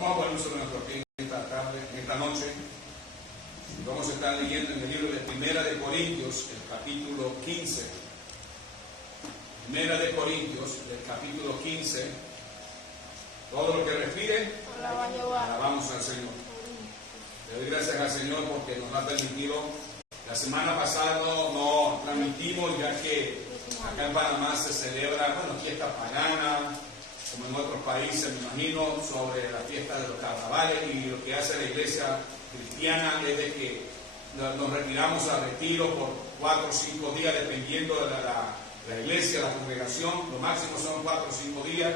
Vamos a ponernos sobre nuestro pie en esta tarde, en esta noche. Vamos a estar leyendo en el libro de Primera de Corintios, el capítulo 15. Primera de Corintios, el capítulo 15. Todo lo que respire, alabamos al Señor. Le doy gracias al Señor porque nos ha permitido. La semana pasada no transmitimos, ya que acá en Panamá se celebra, fiesta pagana, como en otros países, me imagino, sobre la fiesta de los carnavales, y lo que hace la iglesia cristiana es de que nos retiramos a retiro por 4 o 5 días, dependiendo de la iglesia, la congregación. Lo máximo son 4 o 5 días,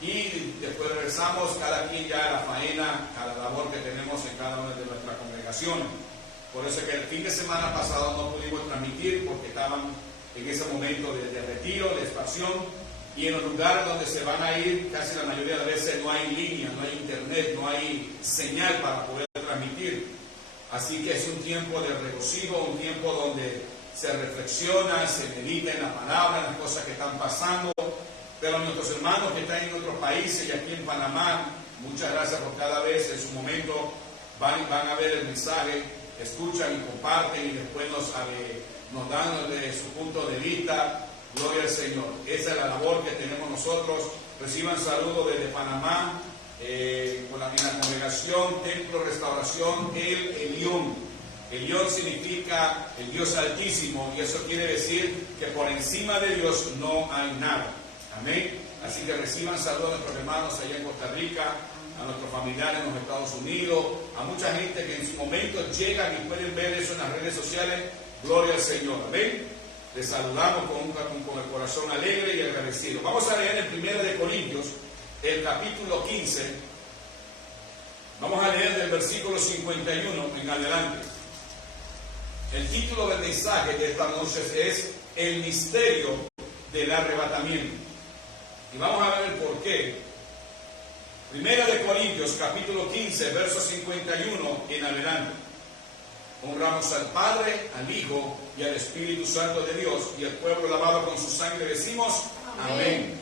y después regresamos cada quien ya a la faena, a la labor que tenemos en cada una de nuestras congregaciones. Por eso es que el fin de semana pasado no pudimos transmitir, porque estaban en ese momento de retiro, de expansión, y en los lugares donde se van a ir, casi la mayoría de las veces no hay línea, no hay internet, no hay señal para poder transmitir. Así que es un tiempo de regocijo, un tiempo donde se reflexiona, se medita en la palabra, en las cosas que están pasando. Pero nuestros hermanos que están en otros países y aquí en Panamá, muchas gracias por cada vez en su momento van a ver el mensaje, escuchan y comparten, y después nos dan de su punto de vista. Gloria al Señor. Esa es la labor que tenemos nosotros. Reciban saludos desde Panamá, en la congregación Templo Restauración El Elión. Elión significa el Dios Altísimo, y eso quiere decir que por encima de Dios no hay nada. Amén. Así que reciban saludos a nuestros hermanos allá en Costa Rica, a nuestros familiares en los Estados Unidos, a mucha gente que en su momento llegan y pueden ver eso en las redes sociales. Gloria al Señor. Amén. Les saludamos con el corazón alegre y agradecido. Vamos a leer en 1 de Corintios, el capítulo 15. Vamos a leer del versículo 51 en adelante. El título del mensaje de esta noche es El misterio del arrebatamiento. Y vamos a ver el porqué. 1 de Corintios, capítulo 15, verso 51 en adelante. Honramos al Padre, al Hijo y al Espíritu Santo de Dios, y el pueblo lavado con su sangre decimos amén.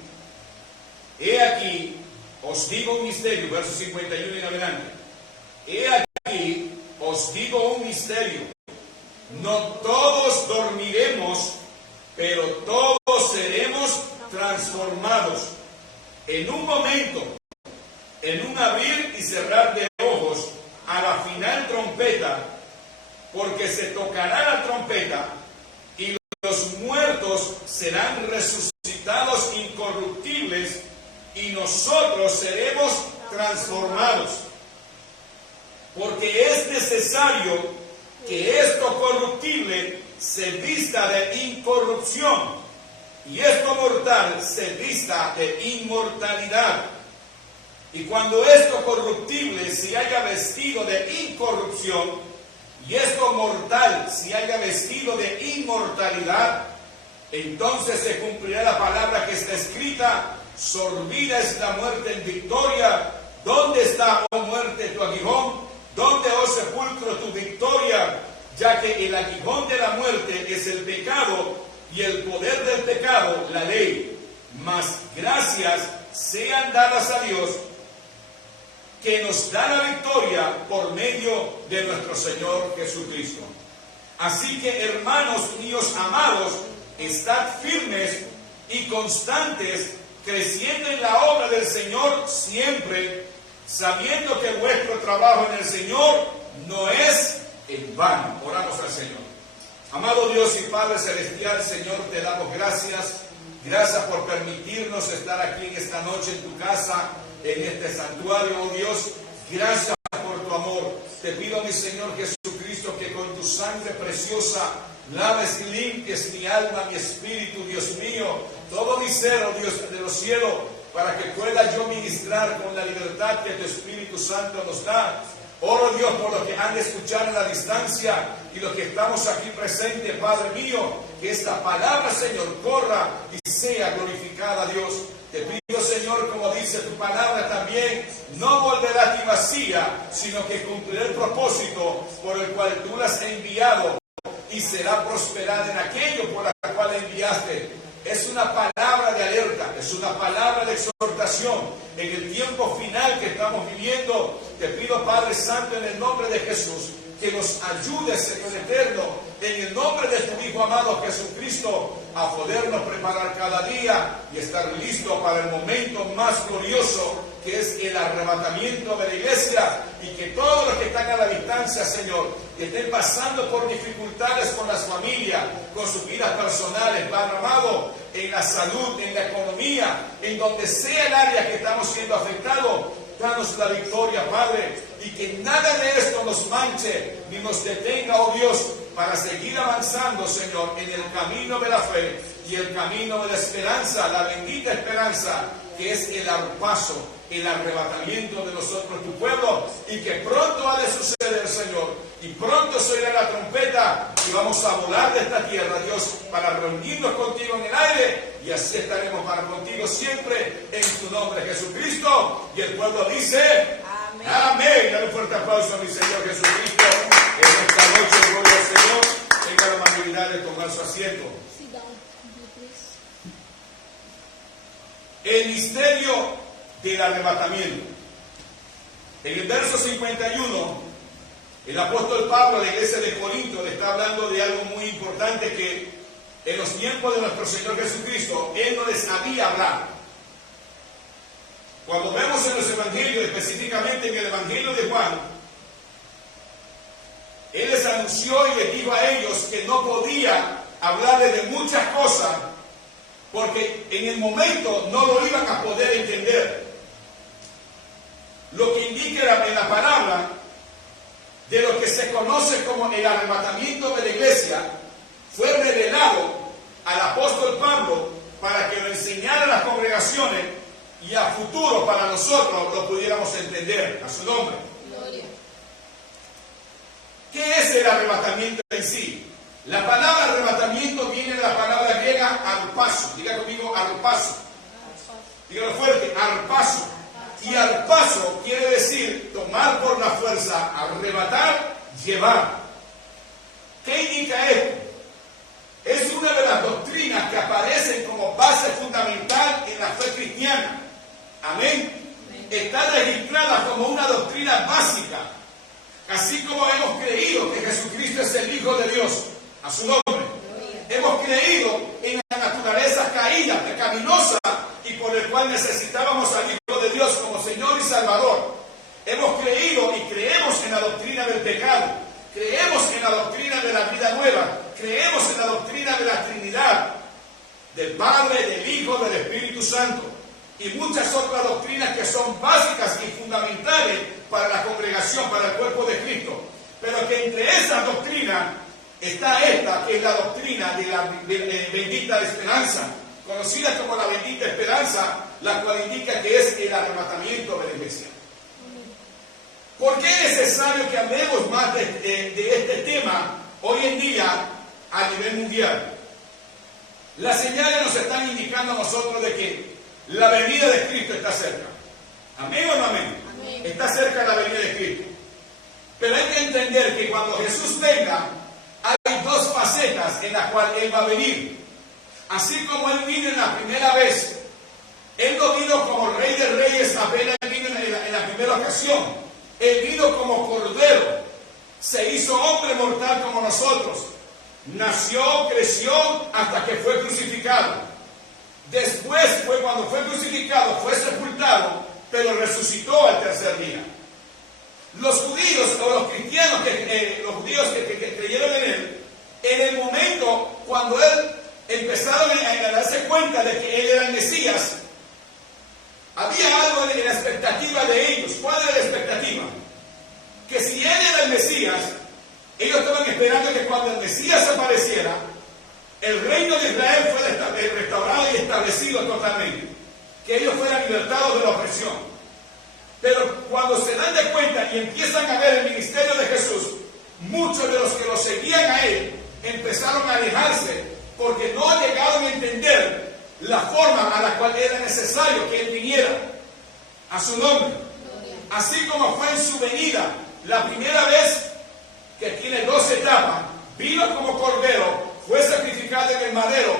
He aquí, os digo un misterio, verso 51 en adelante. He aquí, os digo un misterio. No todos dormiremos, pero todos seremos transformados. En un momento, en un abrir y cerrar de ojos, a la final trompeta, porque se tocará la trompeta, y los muertos serán resucitados incorruptibles, y nosotros seremos transformados. Porque es necesario que esto corruptible se vista de incorrupción, y esto mortal se vista de inmortalidad. Y cuando esto corruptible se haya vestido de incorrupción, y esto mortal se haya vestido de inmortalidad, entonces se cumplirá la palabra que está escrita: sorbida es la muerte en victoria. ¿Dónde está, oh muerte, tu aguijón? ¿Dónde, oh sepulcro, tu victoria? Ya que el aguijón de la muerte es el pecado, y el poder del pecado la ley. Mas gracias sean dadas a Dios, que nos da la victoria por medio de nuestro Señor Jesucristo. Así que, hermanos míos amados, estad firmes y constantes, creciendo en la obra del Señor siempre, sabiendo que vuestro trabajo en el Señor no es en vano. Oramos al Señor. Amado Dios y Padre Celestial, Señor, te damos gracias. Gracias por permitirnos estar aquí en esta noche en tu casa, en este santuario, oh Dios. Gracias por tu amor. Te pido, mi Señor Jesucristo, que con tu sangre preciosa laves y limpies mi alma, mi espíritu, Dios mío, todo mi ser, oh Dios de los cielos, para que pueda yo ministrar con la libertad que tu Espíritu Santo nos da. Oro, Dios, por los que han de escuchar a la distancia y los que estamos aquí presentes, Padre mío, que esta palabra, Señor, corra y sea glorificada, Dios. Te pido, Señor, como dice tu palabra también, no volverá a ti vacía, sino que cumplirá el propósito por el cual tú la has enviado, y será prosperada en aquello por la cual la enviaste. Es una palabra de alerta, es una palabra de exhortación, en el tiempo final que estamos viviendo. Te pido, Padre Santo, en el nombre de Jesús, que nos ayude, Señor eterno, en el nombre de tu Hijo amado Jesucristo, a podernos preparar cada día y estar listos para el momento más glorioso, que es el arrebatamiento de la iglesia, y que todos los que están a la distancia, Señor, que estén pasando por dificultades con las familias, con sus vidas personales, Padre amado, en la salud, en la economía, en donde sea el área que estamos siendo afectados, danos la victoria, Padre, y que nada de esto nos manche ni nos detenga, oh Dios, para seguir avanzando, Señor, en el camino de la fe y el camino de la esperanza, la bendita esperanza, que es el paso, el arrebatamiento de nosotros, tu pueblo, y que pronto ha de suceder, Señor, y pronto sonará la trompeta y vamos a volar de esta tierra, Dios, para reunirnos contigo en el aire, y así estaremos para contigo siempre, en tu nombre, Jesucristo. Y el pueblo dice: amén. Amén. Dale un fuerte aplauso a mi Señor Jesucristo en esta noche. Gloria al Señor. Tenga la amabilidad de tomar su asiento. El misterio del arrebatamiento. En el verso 51, el apóstol Pablo a la iglesia de Corinto le está hablando de algo muy importante que en los tiempos de nuestro Señor Jesucristo Él no les había hablado. Cuando vemos en los evangelios, específicamente en el evangelio de Juan, Él les anunció y les dijo a ellos que no podía hablarles de muchas cosas, porque en el momento no lo iban a poder entender. Lo que indica en la palabra de lo que se conoce como el arrebatamiento de la iglesia fue revelado al apóstol Pablo para que lo enseñara a las congregaciones y a futuro para nosotros lo pudiéramos entender. A su nombre. Gloria. ¿Qué es el arrebatamiento en sí? La palabra arrebatamiento viene de la palabra griega arpazo. Diga conmigo, arpazo. Dígalo fuerte, arpazo. Y arpazo quiere decir tomar por la fuerza, arrebatar, llevar. ¿Qué indica esto? Es una de las doctrinas que aparecen como base fundamental en la fe cristiana. Amén. Está registrada como una doctrina básica. Así como hemos creído que Jesucristo es el Hijo de Dios, a su nombre. Hemos creído en la naturaleza caída, pecaminosa, y por el cual necesitábamos al Hijo de Dios como Señor y Salvador. Hemos creído y creemos en la doctrina del pecado. Creemos en la doctrina de la vida nueva. Creemos en la doctrina de la Trinidad, del Padre, del Hijo, del Espíritu Santo. Y muchas otras doctrinas que son básicas y fundamentales para la congregación, para el cuerpo de Cristo. Pero que entre esas doctrinas está esta, que es la doctrina de la bendita esperanza, conocida como la bendita esperanza, la cual indica que es el arrebatamiento de la iglesia. ¿Por qué es necesario que hablemos más de este tema hoy en día a nivel mundial? Las señales nos están indicando a nosotros de que la venida de Cristo está cerca. ¿Amén o no amén? Amén. Está cerca la venida de Cristo. Pero hay que entender que cuando Jesús venga, hay dos facetas en las cuales Él va a venir. Así como Él vino en la primera vez, Él no vino como Rey de Reyes apenas vino en la primera ocasión. Él vino como Cordero, se hizo hombre mortal como nosotros, nació, creció hasta que fue crucificado. Después cuando fue crucificado, fue sepultado, pero resucitó al tercer día. Los judíos o los cristianos, los judíos que creyeron en Él, en el momento cuando Él empezaron a darse cuenta de que Él era el Mesías, había algo en la expectativa de ellos. ¿Cuál era la expectativa? Que si Él era el Mesías, ellos estaban esperando que cuando el Mesías apareciera, el reino de Israel fuera restaurado y establecido totalmente. Que ellos fueran libertados de la opresión. Pero cuando se dan de cuenta y empiezan a ver el ministerio de Jesús, muchos de los que lo seguían a Él empezaron a alejarse porque no llegaron a entender la forma a la cual era necesario que Él viniera. A su nombre. Así como fue en su venida, la primera vez, que tiene dos etapas, vino como Cordero, fue sacrificado en el madero,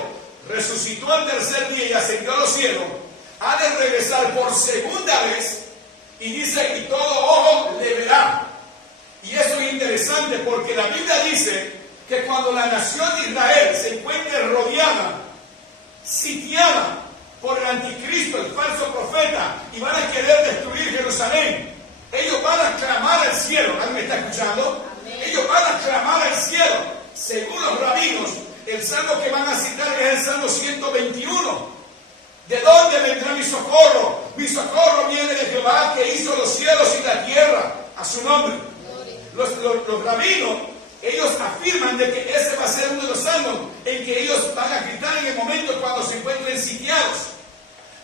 resucitó al tercer día y ascendió a los cielos. ha de regresar por segunda vez y dice, y todo ojo le verá. Y eso es interesante porque la Biblia dice que cuando la nación de Israel se encuentre rodeada, sitiada por el anticristo, el falso profeta, y van a querer destruir Jerusalén, ellos van a clamar al cielo. ¿Alguien me está escuchando? Amén. Ellos van a clamar al cielo. Según los rabinos, el salmo que van a citar es el Salmo 121. ¿De dónde vendrá mi socorro? Mi socorro viene de Jehová, que hizo los cielos y la tierra. A su nombre. Los rabinos, ellos afirman de que ese va a ser uno de los salmos en que ellos van a gritar en el momento cuando se encuentren sitiados.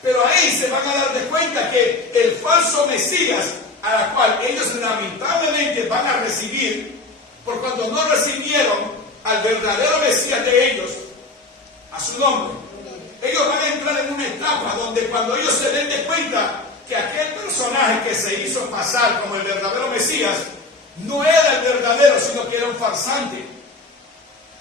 Pero ahí se van a dar de cuenta que el falso Mesías, a la cual ellos lamentablemente van a recibir, por cuando no recibieron al verdadero Mesías de ellos, a su nombre, ellos van a entrar en una etapa donde cuando ellos se den de cuenta que aquel personaje que se hizo pasar como el verdadero Mesías no era el verdadero, sino que era un farsante.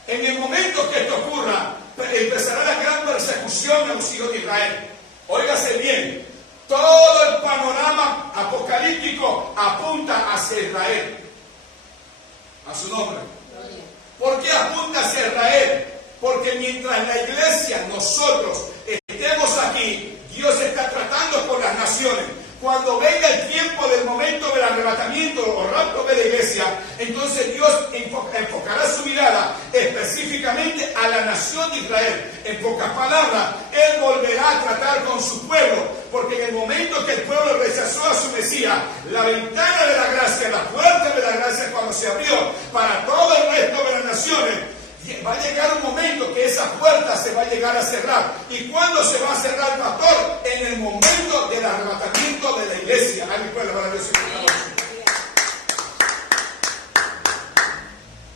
En el momento que esto ocurra, empezará la gran persecución a los hijos de Israel. Óigase bien, todo el panorama apocalíptico apunta hacia Israel, a su nombre. ¿Por qué apunta hacia Israel? Porque mientras la iglesia, nosotros, estemos aquí, Dios está tratando con las naciones. Cuando venga el tiempo del momento del arrebatamiento o rapto de la iglesia, entonces Dios enfocará su mirada específicamente a la nación de Israel. En pocas palabras, Él volverá a tratar con su pueblo, porque en el momento que el pueblo rechazó a su Mesías, la ventana de la gracia, la puerta de la gracia cuando se abrió para todo el resto de las naciones, va a llegar un momento que esa puerta se va a llegar a cerrar. ¿Y cuándo se va a cerrar, pastor? En el momento del arrebatamiento de la iglesia.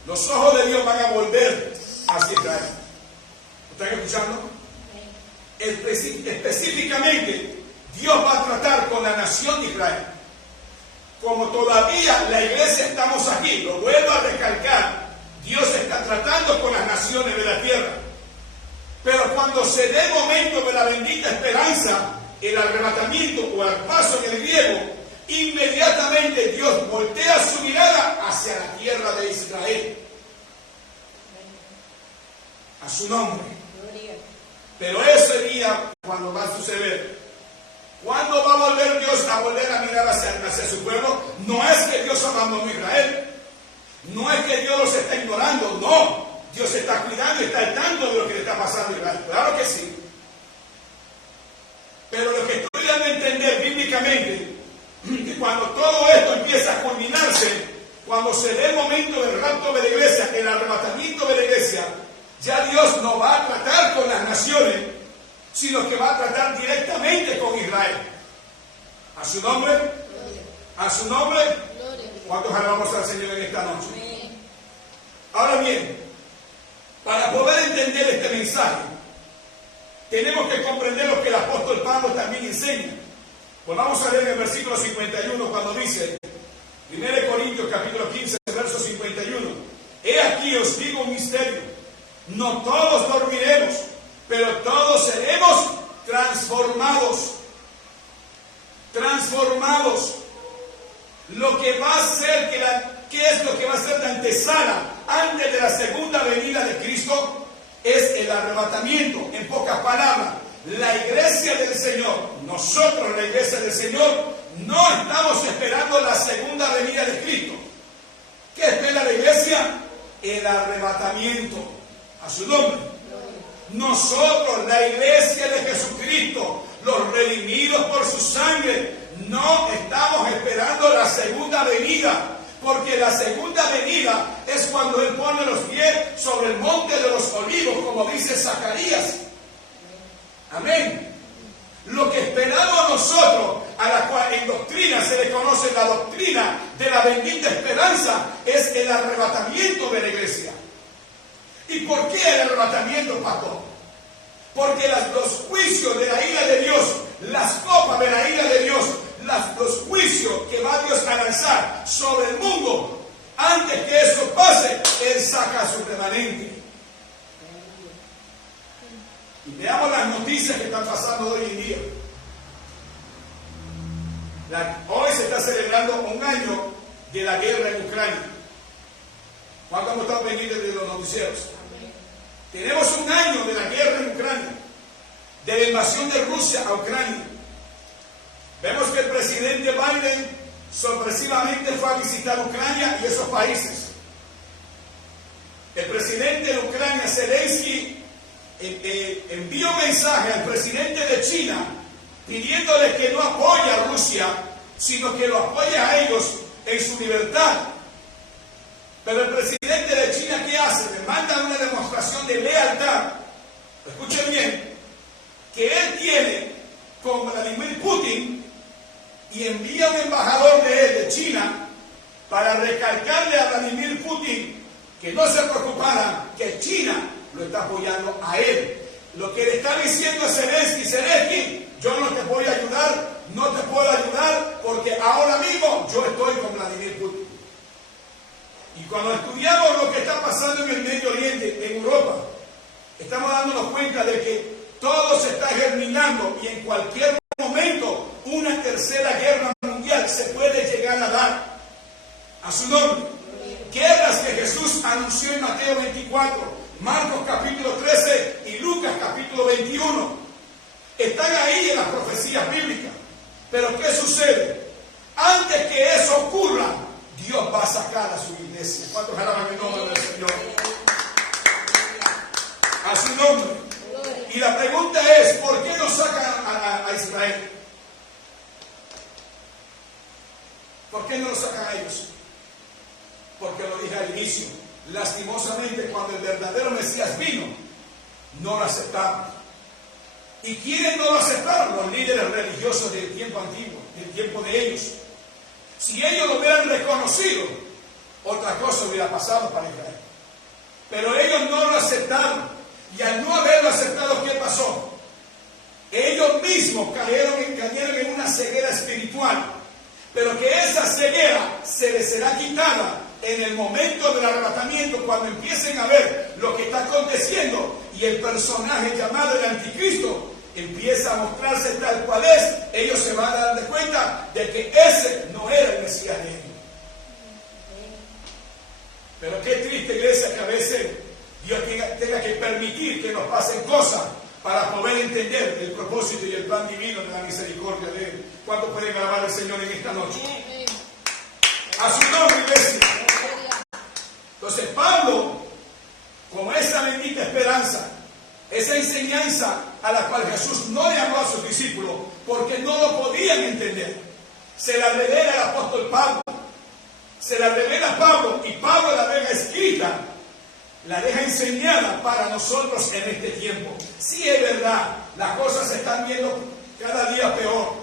Los ojos de Dios van a volver hacia Israel. ¿Están escuchando? Específicamente, Dios va a tratar con la nación de Israel. Como todavía la iglesia estamos aquí, lo vuelvo a recalcar, Dios está tratando con las naciones de la tierra. Pero cuando se dé el momento de la bendita esperanza, el arrebatamiento o el paso en el griego, inmediatamente Dios voltea su mirada hacia la tierra de Israel. A su nombre. Pero ese día, cuando va a suceder, ¿cuándo va a volver Dios a volver a mirar hacia su pueblo? No es que Dios abandonó a Israel. No es que Dios los está ignorando, no. Dios está cuidando y está al tanto de lo que le está pasando a Israel. Claro que sí. Pero lo que estoy dando a entender bíblicamente, que cuando todo esto empieza a culminarse, cuando se dé el momento del rapto de la iglesia, el arrebatamiento de la iglesia, ya Dios no va a tratar con las naciones, sino que va a tratar directamente con Israel. ¿A su nombre? ¿A su nombre? ¿Cuántos alabamos al Señor en esta noche? Ahora bien, para poder entender este mensaje, tenemos que comprender lo que el apóstol Pablo también enseña. Pues vamos a leer el versículo 51 cuando dice, 1 Corintios capítulo 15, verso 51. He aquí os digo un misterio, no todos dormiremos, pero todos seremos transformados. Transformados. Lo que va a ser ¿qué es lo que va a ser la antesala antes de la segunda venida de Cristo? Es el arrebatamiento. En pocas palabras, la iglesia del Señor, nosotros la iglesia del Señor, no estamos esperando la segunda venida de Cristo. ¿Qué espera la iglesia? El arrebatamiento. A su nombre. Nosotros, la iglesia de Jesucristo, los redimidos por su sangre, no estamos esperando la segunda venida, porque la segunda venida es cuando Él pone los pies sobre el monte de los olivos, como dice Zacarías. Amén. Lo que esperamos nosotros, a la cual en doctrina se le conoce la doctrina de la bendita esperanza, es el arrebatamiento de la iglesia. ¿Y por qué el arrebatamiento, pastor? Porque los juicios de la ira de Dios, las copas de la ira de Dios, los juicios que va Dios a lanzar sobre el mundo, antes que eso pase, Él saca a su remanente. Y veamos las noticias que están pasando hoy en día. Hoy se está celebrando un año de la guerra en Ucrania. ¿Cuántos hemos estado pendientes de los noticieros? Tenemos un año de la guerra en Ucrania, de la invasión de Rusia a Ucrania. Vemos que el presidente Biden sorpresivamente fue a visitar Ucrania y esos países. El presidente de Ucrania, Zelensky, envió un mensaje al presidente de China pidiéndole que no apoye a Rusia, sino que lo apoye a ellos en su libertad. Pero el presidente de China, ¿qué hace? Le manda una demostración de lealtad. Escuchen bien, que él tiene con Vladimir Putin y envía un embajador de él, de China, para recalcarle a Vladimir Putin que no se preocupara, que China lo está apoyando a él. Lo que le está diciendo a Zelensky, yo no te voy a ayudar, no te puedo ayudar, porque ahora mismo yo estoy con Vladimir Putin. Y cuando estudiamos lo que está pasando en el Medio Oriente, en Europa, estamos dándonos cuenta de que todo se está germinando y en cualquier momento una tercera guerra mundial se puede llegar a dar. A su nombre. Guerras que Jesús anunció en Mateo 24, Marcos capítulo 13 y Lucas capítulo 21. Están ahí en las profecías bíblicas. Pero ¿qué sucede? Antes que eso ocurra, Dios va a sacar a su iglesia. ¿Cuántos alaban el nombre del Señor? A su nombre. Y la pregunta es, ¿por qué no sacan a Israel? ¿Por qué no lo sacan a ellos? Porque lo dije al inicio, lastimosamente cuando el verdadero Mesías vino, no lo aceptaron. ¿Y quiénes no lo aceptaron? Los líderes religiosos del tiempo antiguo, del tiempo de ellos. Si ellos lo hubieran reconocido, otra cosa hubiera pasado para Israel. Pero ellos no lo aceptaron. Y al no haberlo aceptado, ¿qué pasó? Ellos mismos cayeron en una ceguera espiritual. Pero que esa ceguera se les será quitada en el momento del arrebatamiento, cuando empiecen a ver lo que está aconteciendo y el personaje llamado el anticristo empieza a mostrarse tal cual es. Ellos se van a dar de cuenta de que ese no era el Mesías de ellos. Pero qué triste, iglesia, que a veces Dios tenga que permitir que nos pasen cosas para poder entender el propósito y el plan divino de la misericordia de Él. ¿Cuántos pueden alabar al Señor en esta noche? A su nombre, iglesia. Entonces Pablo, con esa bendita esperanza, esa enseñanza a la cual Jesús no le habló a sus discípulos porque no lo podían entender, se la revela al apóstol Pablo. Se la revela a Pablo y Pablo la deja escrita, la deja enseñada para nosotros en este tiempo. Sí, es verdad, las cosas se están viendo cada día peor.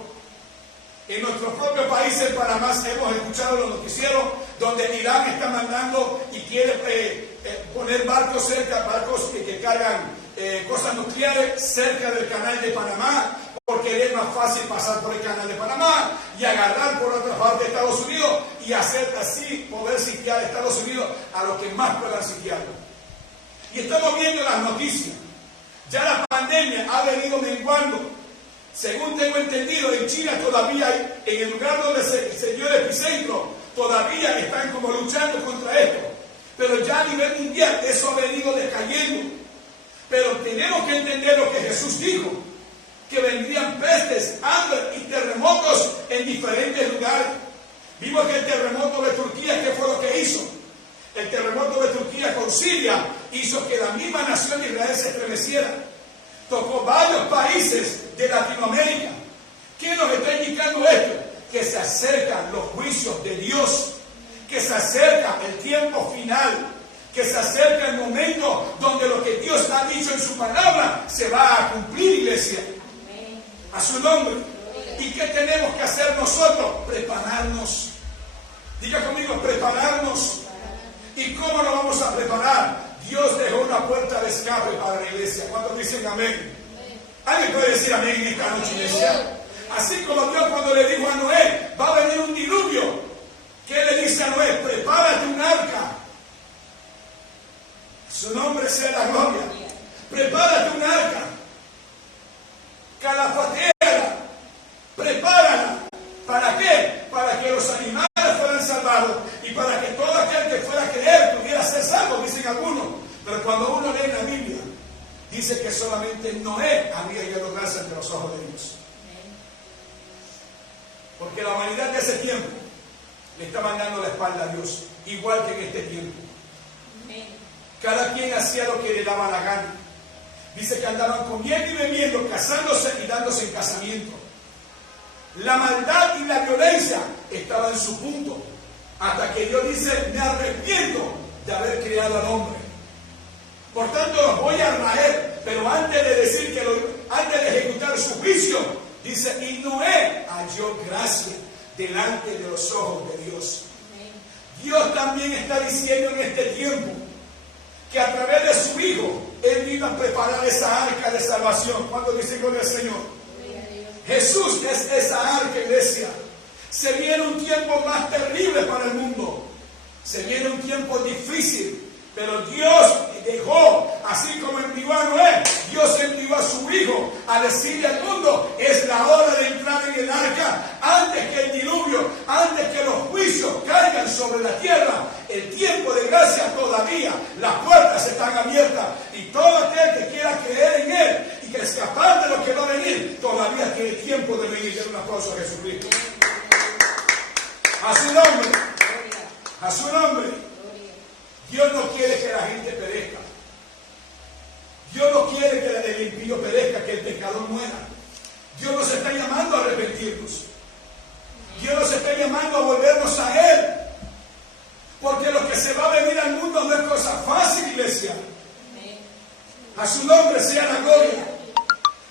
En nuestro propio país, en Panamá, hemos escuchado los noticieros donde Irán está mandando y quiere poner barcos cerca, barcos que cargan cosas nucleares cerca del canal de Panamá, porque es más fácil pasar por el canal de Panamá y agarrar por otra parte de Estados Unidos y hacer así, poder sitiar a Estados Unidos a los que más puedan sitiarlo. Y estamos viendo las noticias. Ya la pandemia ha venido menguando. Según tengo entendido, en China todavía hay, en el lugar donde se dio el epicentro, todavía están como luchando contra esto. Pero ya a nivel mundial eso ha venido decayendo. Pero tenemos que entender lo que Jesús dijo, que vendrían pestes, hambre y terremotos en diferentes lugares. Vimos que el terremoto de Turquía, ¿qué fue lo que hizo? El terremoto de Turquía con Siria hizo que la misma nación de Israel se estremeciera. Tocó varios países de Latinoamérica. ¿Qué nos está indicando esto? Que se acercan los juicios de Dios, que se acerca el tiempo final, que se acerca el momento donde lo que Dios ha dicho en su palabra se va a cumplir, iglesia. A su nombre. ¿Y qué tenemos que hacer nosotros? Prepararnos. Diga conmigo, prepararnos. ¿Y cómo nos vamos a preparar? Dios dejó una puerta de escape para la iglesia. ¿Cuántos dicen amén? ¿Alguien puede decir amén en esta noche, iglesia? Así como Dios cuando le dijo a Noé, va a venir un diluvio. ¿Qué le dice a Noé? Prepárate un arca. Su nombre sea la gloria. Prepárate un arca. Calafateala. Prepárala. ¿Para qué? solamente Noé había hallado gracia ante los ojos de Dios. Porque la humanidad de ese tiempo le estaban dando la espalda a Dios, igual que en este tiempo. Cada quien hacía lo que le daba la gana. Dice que andaban comiendo y bebiendo, casándose y dándose en casamiento. La maldad y la violencia estaban en su punto, hasta que Dios dice: me arrepiento de haber creado al hombre. Por tanto, los voy a raer. Pero antes de decir antes de ejecutar su juicio, dice: y Noé halló gracia delante de los ojos de Dios. Dios también está diciendo en este tiempo que a través de su Hijo Él vino a preparar esa arca de salvación. ¿Cuántos dicen gloria al Señor? Jesús es esa arca, iglesia. Se viene un tiempo más terrible para el mundo. Se viene un tiempo difícil. Pero Dios dejó, así como envió a Noé, Dios envió a su Hijo a decirle al mundo: es la hora de entrar en el arca antes que el diluvio, antes que los juicios caigan sobre la tierra. El tiempo de gracia todavía, las puertas están abiertas, y todo aquel que quiera creer en Él y que escapar de lo que va a venir, todavía tiene tiempo de venir. Den un aplauso a Jesucristo. A su nombre, a su nombre. Dios no quiere que la gente perezca. Dios no quiere que el impío perezca, que el pecador muera. Dios nos está llamando a arrepentirnos. Dios nos está llamando a volvernos a Él. Porque lo que se va a venir al mundo no es cosa fácil, iglesia. A su nombre sea la gloria.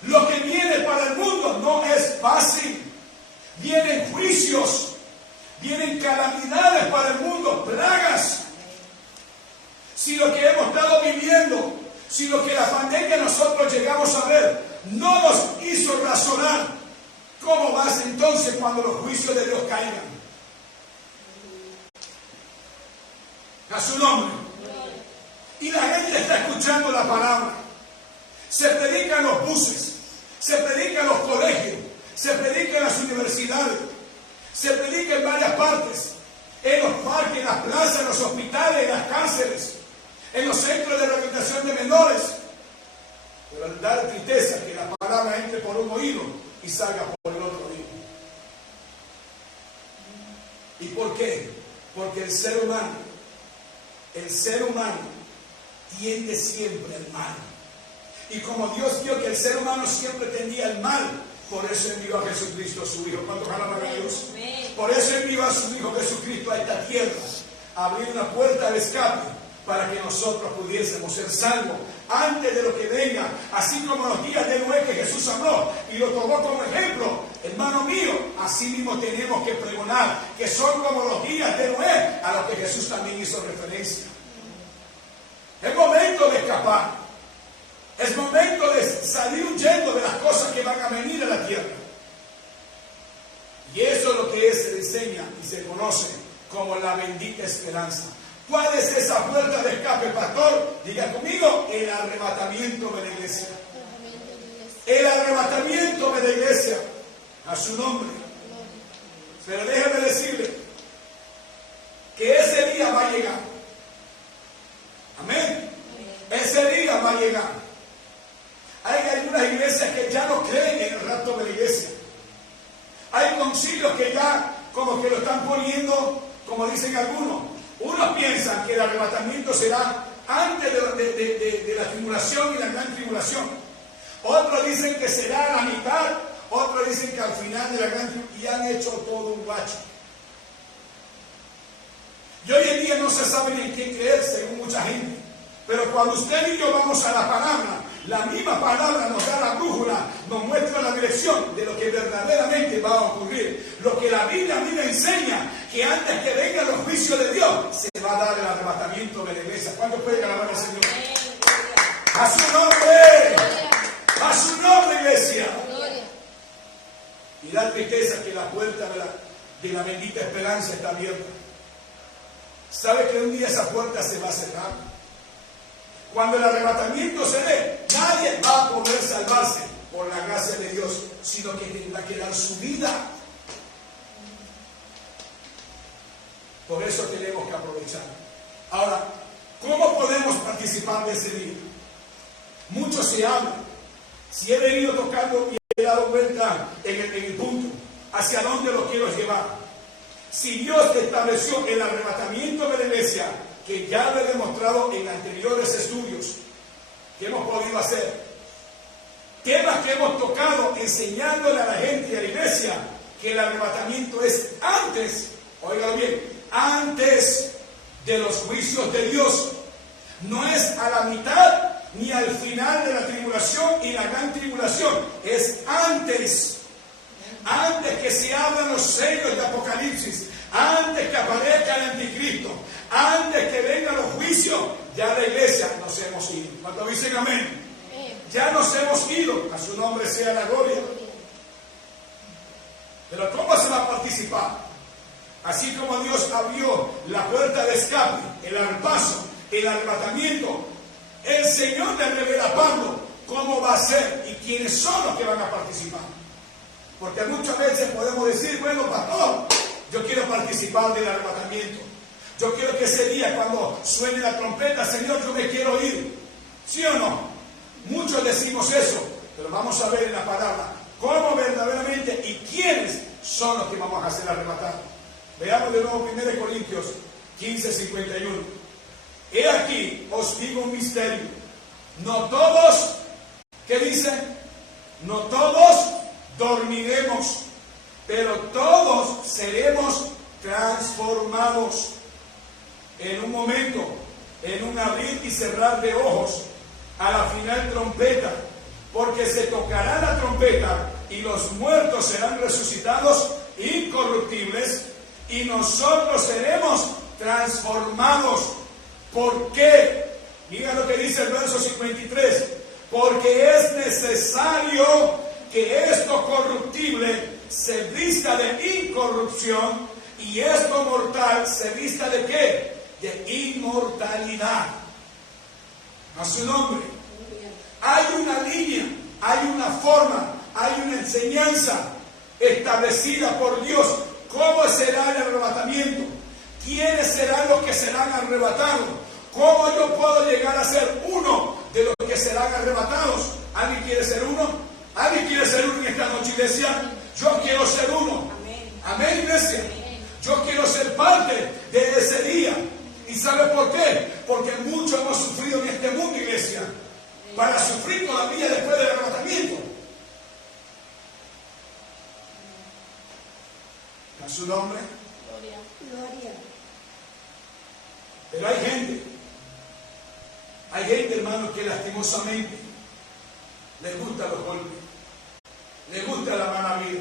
Lo que viene para el mundo no es fácil. Vienen juicios, vienen calamidades para el mundo, plagas. Si lo que hemos estado viviendo, si lo que la pandemia nosotros llegamos a ver no nos hizo razonar, ¿cómo va a ser entonces cuando los juicios de Dios caigan? A su nombre. Y la gente está escuchando la palabra. Se predica en los buses, se predica en los colegios, se predica en las universidades, se predica en varias partes, en los parques, en las plazas, en los hospitales, en las cárceles, en los centros de rehabilitación de menores. Pero da tristeza que la palabra entre por un oído y salga por el otro oído. ¿Y por qué? Porque el ser humano tiende siempre al mal. Y como Dios vio que el ser humano siempre tendía al mal, por eso envió a Jesucristo, su Hijo. ¿Cuántos alaban a Dios? Por eso envió a su Hijo Jesucristo a esta tierra, a abrir una puerta de escape para que nosotros pudiésemos ser salvos antes de lo que venga, así como los días de Noé que Jesús habló y lo tomó como ejemplo. Hermano mío, así mismo tenemos que pregonar que son como los días de Noé, a los que Jesús también hizo referencia. Es momento de escapar, es momento de salir huyendo de las cosas que van a venir a la tierra. Y eso es lo que se enseña y se conoce como la bendita esperanza. ¿Cuál es esa puerta de escape, pastor? Diga conmigo: el arrebatamiento de la iglesia. El arrebatamiento de la iglesia. A su nombre. Pero déjeme decirle que ese día va a llegar. Amén. Ese día va a llegar. Hay algunas iglesias que ya no creen en el rapto de la iglesia. Hay concilios que ya como que lo están poniendo, como dicen algunos. Unos piensan que el arrebatamiento será antes de la tribulación y la gran tribulación. Otros dicen que será a la mitad. Otros dicen que al final de la gran tribulación. Y han hecho todo un guacho. Y hoy en día no se sabe ni en quién creer, según mucha gente. Pero cuando usted y yo vamos a la palabra, la misma palabra nos da la brújula, nos muestra la dirección de lo que verdaderamente va a ocurrir. Lo que la Biblia a mí me enseña, que antes que vengan los juicios de Dios, se va a dar el arrebatamiento de la iglesia. ¿Cuántos pueden alabar al Señor? ¡A su nombre! ¡A su nombre, iglesia! Y da tristeza que la puerta de la bendita esperanza está abierta. ¿Sabe que un día esa puerta se va a cerrar? Cuando el arrebatamiento se dé, nadie va a poder salvarse por la gracia de Dios, sino que tendrá que dar su vida. Por eso tenemos que aprovechar. Ahora, ¿cómo podemos participar de ese día? Mucho se habla, Si he venido tocando y he dado vuelta en el punto, ¿hacia dónde lo quiero llevar? Si Dios estableció el arrebatamiento de la iglesia, que ya lo he demostrado en anteriores estudios que hemos podido hacer, temas que hemos tocado enseñándole a la gente y a la iglesia que el arrebatamiento es antes, óigalo bien, antes de los juicios de Dios. No es a la mitad ni al final de la tribulación y la gran tribulación, es antes. Antes que se abran los sellos de Apocalipsis, antes que aparezca el anticristo, antes que vengan los juicios, ya la iglesia nos hemos ido. ¿Cuántos dicen amén? Ya nos hemos ido, a su nombre sea la gloria. Pero ¿cómo se va a participar? Así como Dios abrió la puerta de escape, el paso, el arrebatamiento, el Señor le revela a Pablo cómo va a ser y quiénes son los que van a participar. Porque muchas veces podemos decir, bueno, pastor, yo quiero participar del arrebatamiento. Yo quiero que ese día cuando suene la trompeta, Señor, yo me quiero ir. ¿Sí o no? Muchos decimos eso, pero vamos a ver en la palabra cómo verdaderamente y quiénes son los que vamos a hacer arrebatar. Veamos de nuevo 1 Corintios 15:51. He aquí, os digo un misterio. No todos, ¿qué dice? No todos dormiremos, pero todos seremos transformados en un momento, en un abrir y cerrar de ojos, a la final trompeta, porque se tocará la trompeta y los muertos serán resucitados incorruptibles y nosotros seremos transformados. ¿Por qué? Mira lo que dice el verso 53. Porque es necesario que esto corruptible se vista de incorrupción y esto mortal se vista de ¿qué? De inmortalidad. A su nombre. Hay una línea, hay una forma, hay una enseñanza establecida por Dios. ¿Cómo será el arrebatamiento? ¿Quiénes serán los que serán arrebatados? ¿Cómo yo puedo llegar a ser uno de los que serán arrebatados? ¿Alguien quiere ser uno? ¿Alguien quiere ser uno en esta noche, iglesia? Yo quiero ser uno. Amén, iglesia. Yo quiero ser parte de ese día. ¿Y sabe por qué? Porque mucho hemos sufrido en este mundo, iglesia, para sufrir todavía después del arrebatamiento. ¿A su nombre? Gloria. Pero hay gente, hermanos, que lastimosamente les gustan los golpes, les gusta la mala vida.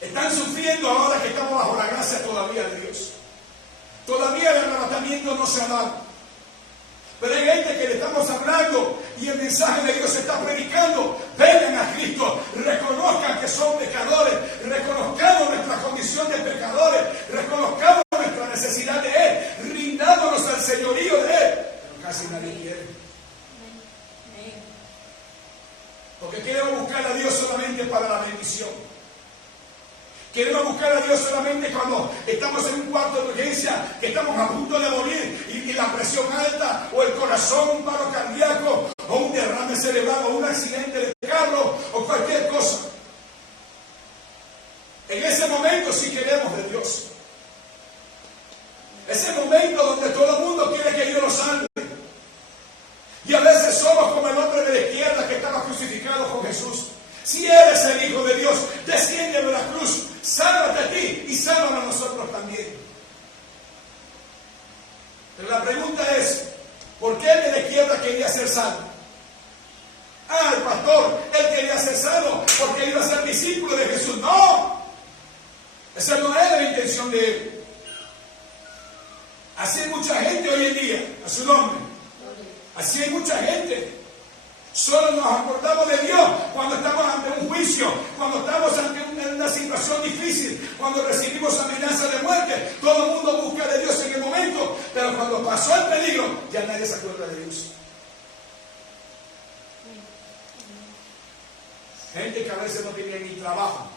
Están sufriendo ahora que estamos bajo la gracia todavía de Dios. Todavía el arrebatamiento no se ha dado. Pero hay gente que le estamos hablando y el mensaje de Dios se está predicando. Vengan a Cristo, reconozcan que son pecadores, reconozcamos nuestra condición de pecadores, reconozcamos nuestra necesidad de Él, rindándonos al señorío de Él. Pero casi nadie quiere. Porque queremos buscar a Dios solamente para la bendición. Queremos buscar a Dios solamente cuando estamos en un cuarto de urgencia, que estamos a punto de morir y la presión alta, o el corazón, un paro cardíaco, o un derrame cerebral, o un accidente de carro, o cualquier cosa. En ese momento sí queremos de Dios. Ese momento donde todo el mundo quiere que Dios lo salve. Y a veces somos como el hombre de la izquierda que estaba crucificado con Jesús. Si eres el Hijo de Dios, desciende de la cruz, sálvate a ti y sálvanos a nosotros también. Pero la pregunta es, ¿por qué el de la izquierda quería ser salvo? El pastor, él quería ser salvo porque él iba a ser discípulo de Jesús. No, esa no era la intención de él. Así hay mucha gente hoy en día, a su nombre. Así hay mucha gente. Solo nos acordamos de Dios cuando estamos ante un juicio, cuando estamos ante una situación difícil, cuando recibimos amenazas de muerte. Todo el mundo busca de Dios en el momento, pero cuando pasó el peligro, ya nadie se acuerda de Dios. Gente que a veces no tenía ni trabajo,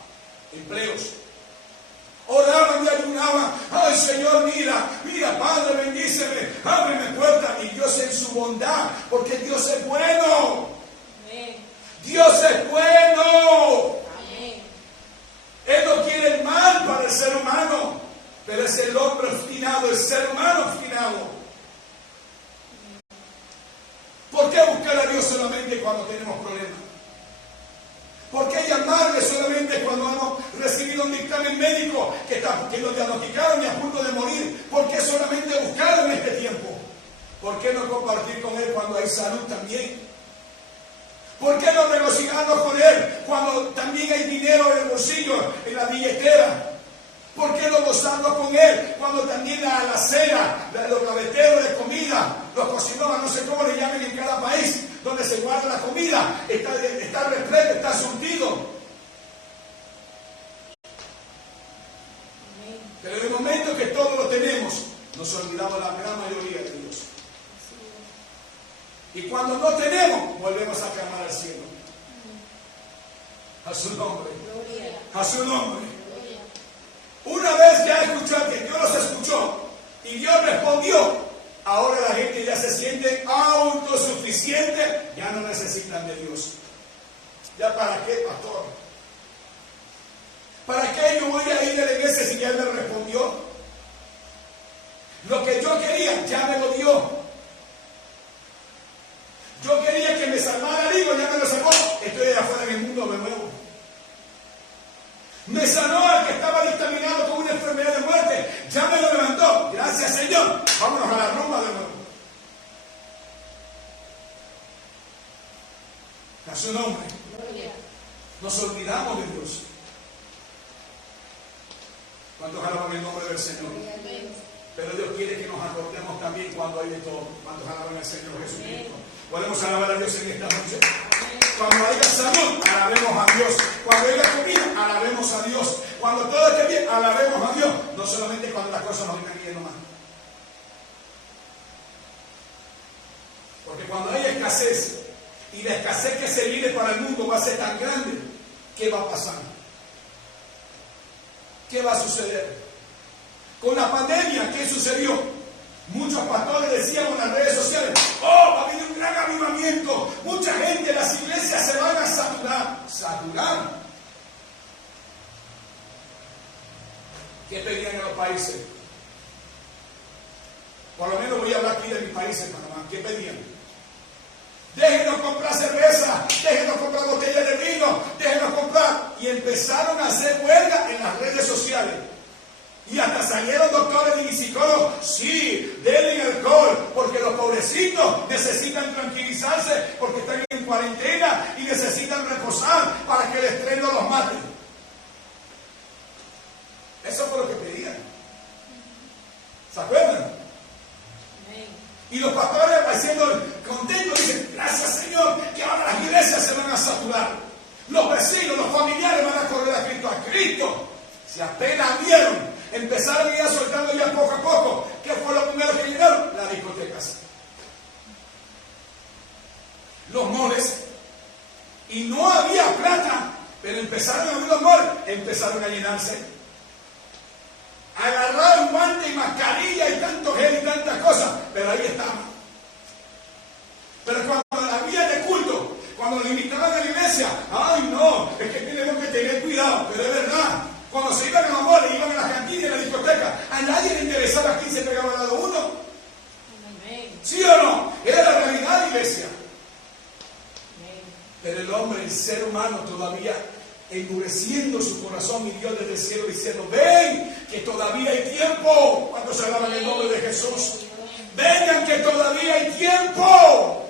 empleos. Oraban y ayunaban. Ay, Señor, mira, Padre, bendíceme, ábreme puertas. Y Dios en su bondad, porque Dios es bueno. Pero es el hombre obstinado, el ser humano obstinado. ¿Por qué buscar a Dios solamente cuando tenemos problemas? ¿Por qué llamarle solamente cuando hemos recibido un dictamen médico que nos diagnosticaron y a punto de morir? ¿Por qué solamente buscarlo en este tiempo? ¿Por qué no compartir con Él cuando hay salud también? ¿Por qué no regocijarnos con Él cuando también hay dinero en el bolsillo, en la billetera? ¿Por qué no gozarnos con Él cuando también la alacena, los gaveteros de comida, los cocineros, no sé cómo le llamen en cada país, donde se guarda la comida, está repleto, está surtido? Pero en el momento que todo lo tenemos, nos olvidamos la gran mayoría de Dios. Y cuando no tenemos, volvemos a clamar al cielo. A su nombre. A su nombre. Una vez ya escuchó que Dios los escuchó y Dios respondió, ahora la gente ya se siente autosuficiente, ya no necesitan de Dios. ¿Ya para qué, pastor? ¿Para qué yo voy a ir a la iglesia si ya me respondió? Lo que yo quería, ya me lo dio. Yo quería que me salvara el hijo, ya me lo salvó. Estoy allá afuera en el mundo de nuevo. Me sanó al que estaba dictaminado con una enfermedad de muerte. Ya me lo levantó. Gracias, Señor. Vámonos a la rumba de nuevo. A su nombre. Nos olvidamos de Dios. ¿Cuántos alaban el nombre del Señor? Pero Dios quiere que nos acordemos también cuando hay de todo. ¿Cuántos alaban al Señor Jesucristo? Podemos alabar a Dios en esta noche. Cuando haya salud, alabemos a Dios. Cuando haya comida, alabemos a Dios. Cuando todo esté bien, alabemos a Dios. No solamente cuando las cosas nos vengan bien nomás. Porque cuando haya escasez, y la escasez que se viene para el mundo va a ser tan grande, ¿qué va a pasar? ¿Qué va a suceder? Con la pandemia, ¿qué sucedió? Muchos pastores decían en las redes sociales, va a venir un gran avivamiento, mucha gente, las iglesias se van a saturar. ¿Saturar? ¿Qué pedían en los países? Por lo menos voy a hablar aquí de mi país, en Panamá. ¿Qué pedían? Déjenos comprar cerveza, déjenos comprar botellas de vino, déjenos comprar. Y empezaron a hacer huelga en las redes sociales. Y hasta salieron doctores y psicólogos, sí, denle alcohol, porque los pobrecitos necesitan tranquilizarse, porque están en cuarentena y necesitan reposar para que el estrés no los mate. Eso fue lo que pedían. ¿Se acuerdan? Y los pastores haciendo contentos dicen, gracias Señor, que ahora las iglesias se van a saturar. Los vecinos, los familiares van a correr a Cristo. A Cristo, si apenas vieron, empezaron a ir soltando ya poco a poco. ¿Qué fue lo primero que llegaron? Las discotecas. Los moles. Y no había plata, pero empezaron a abrir los moles, empezaron a llenarse. Agarraron guante y mascarilla y tanto gel y tantas cosas, pero ahí estaban. Pero cuando había de culto, cuando nos invitaban a la iglesia, ay no, es que tenemos que tener cuidado, pero es verdad. Cuando se iban a los moles, iban a las cantinas y a la discoteca, a nadie le interesaba quién se pegaba al lado uno. ¿Sí o no? Era la realidad, iglesia. Pero el hombre, el ser humano, todavía endureciendo su corazón, y Dios desde el cielo diciendo, ven, que todavía hay tiempo. Cuando se alaban el nombre de Jesús, vengan que todavía hay tiempo.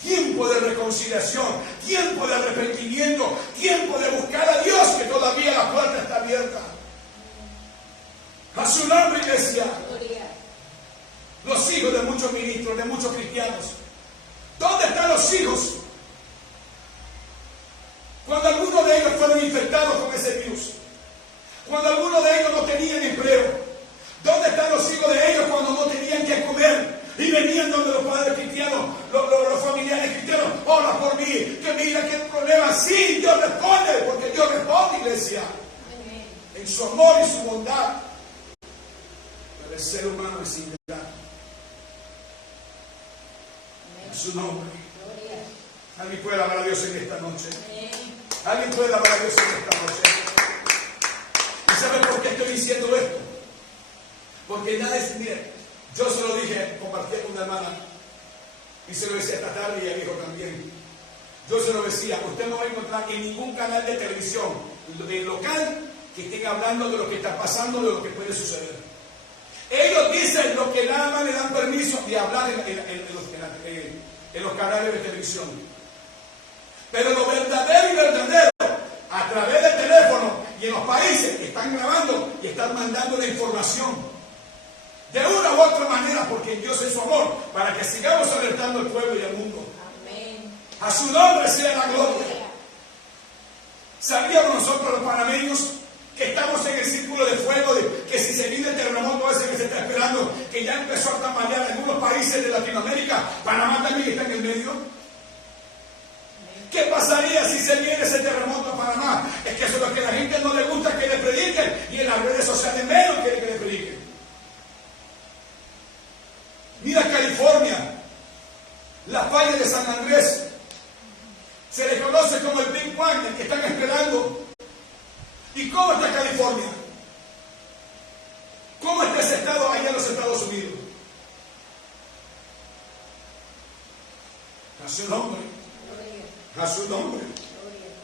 Tiempo de reconciliación, tiempo de arrepentimiento, tiempo de buscar a Dios, que todavía la puerta está abierta. A su nombre, iglesia. Los hijos de muchos ministros, de muchos cristianos. ¿Dónde están los hijos? Cuando algunos de ellos fueron infectados con ese virus. Cuando algunos de ellos no tenían empleo. ¿Dónde están los hijos de ellos cuando no tenían que comer? Y venían donde los padres cristianos, los familiares cristianos, ora por mí, que mira qué problema. Sí, Dios responde, porque Dios responde, iglesia. En su amor y su bondad. Pero el ser humano es ingrato. En su nombre. ¿Alguien puede alabar a Dios en esta noche? ¿Alguien puede alabar a Dios en esta noche? ¿Y sabe por qué estoy diciendo esto? Porque nada es, mire, yo se lo dije, compartí con una hermana, y se lo decía esta tarde y ella dijo también. Yo se lo decía, usted no va a encontrar en ningún canal de televisión local que estén hablando de lo que está pasando, de lo que puede suceder. Ellos dicen lo que nada más le dan permiso de hablar en los canales de televisión. Pero lo verdadero y verdadero, a través del teléfono y en los países que están grabando y están mandando la información de una u otra manera, porque Dios es su amor, para que sigamos alertando al pueblo y al mundo. Amén. A su nombre sea la gloria. ¿Sabíamos nosotros los panameños que estamos en el círculo de fuego, de que si se viene el terremoto ese que se está esperando, que ya empezó a tambalear en algunos países de Latinoamérica, Panamá también está en el medio? ¿Qué pasaría si se viene ese terremoto a Panamá? Es que eso es lo que a la gente no le gusta que le prediquen, y en las redes sociales menos quiere que le prediquen. Mira California, la falla de San Andrés, se le conoce como el Big One, el que están esperando. ¿Y cómo está California? ¿Cómo está ese estado allá en los Estados Unidos? A su nombre. A su nombre.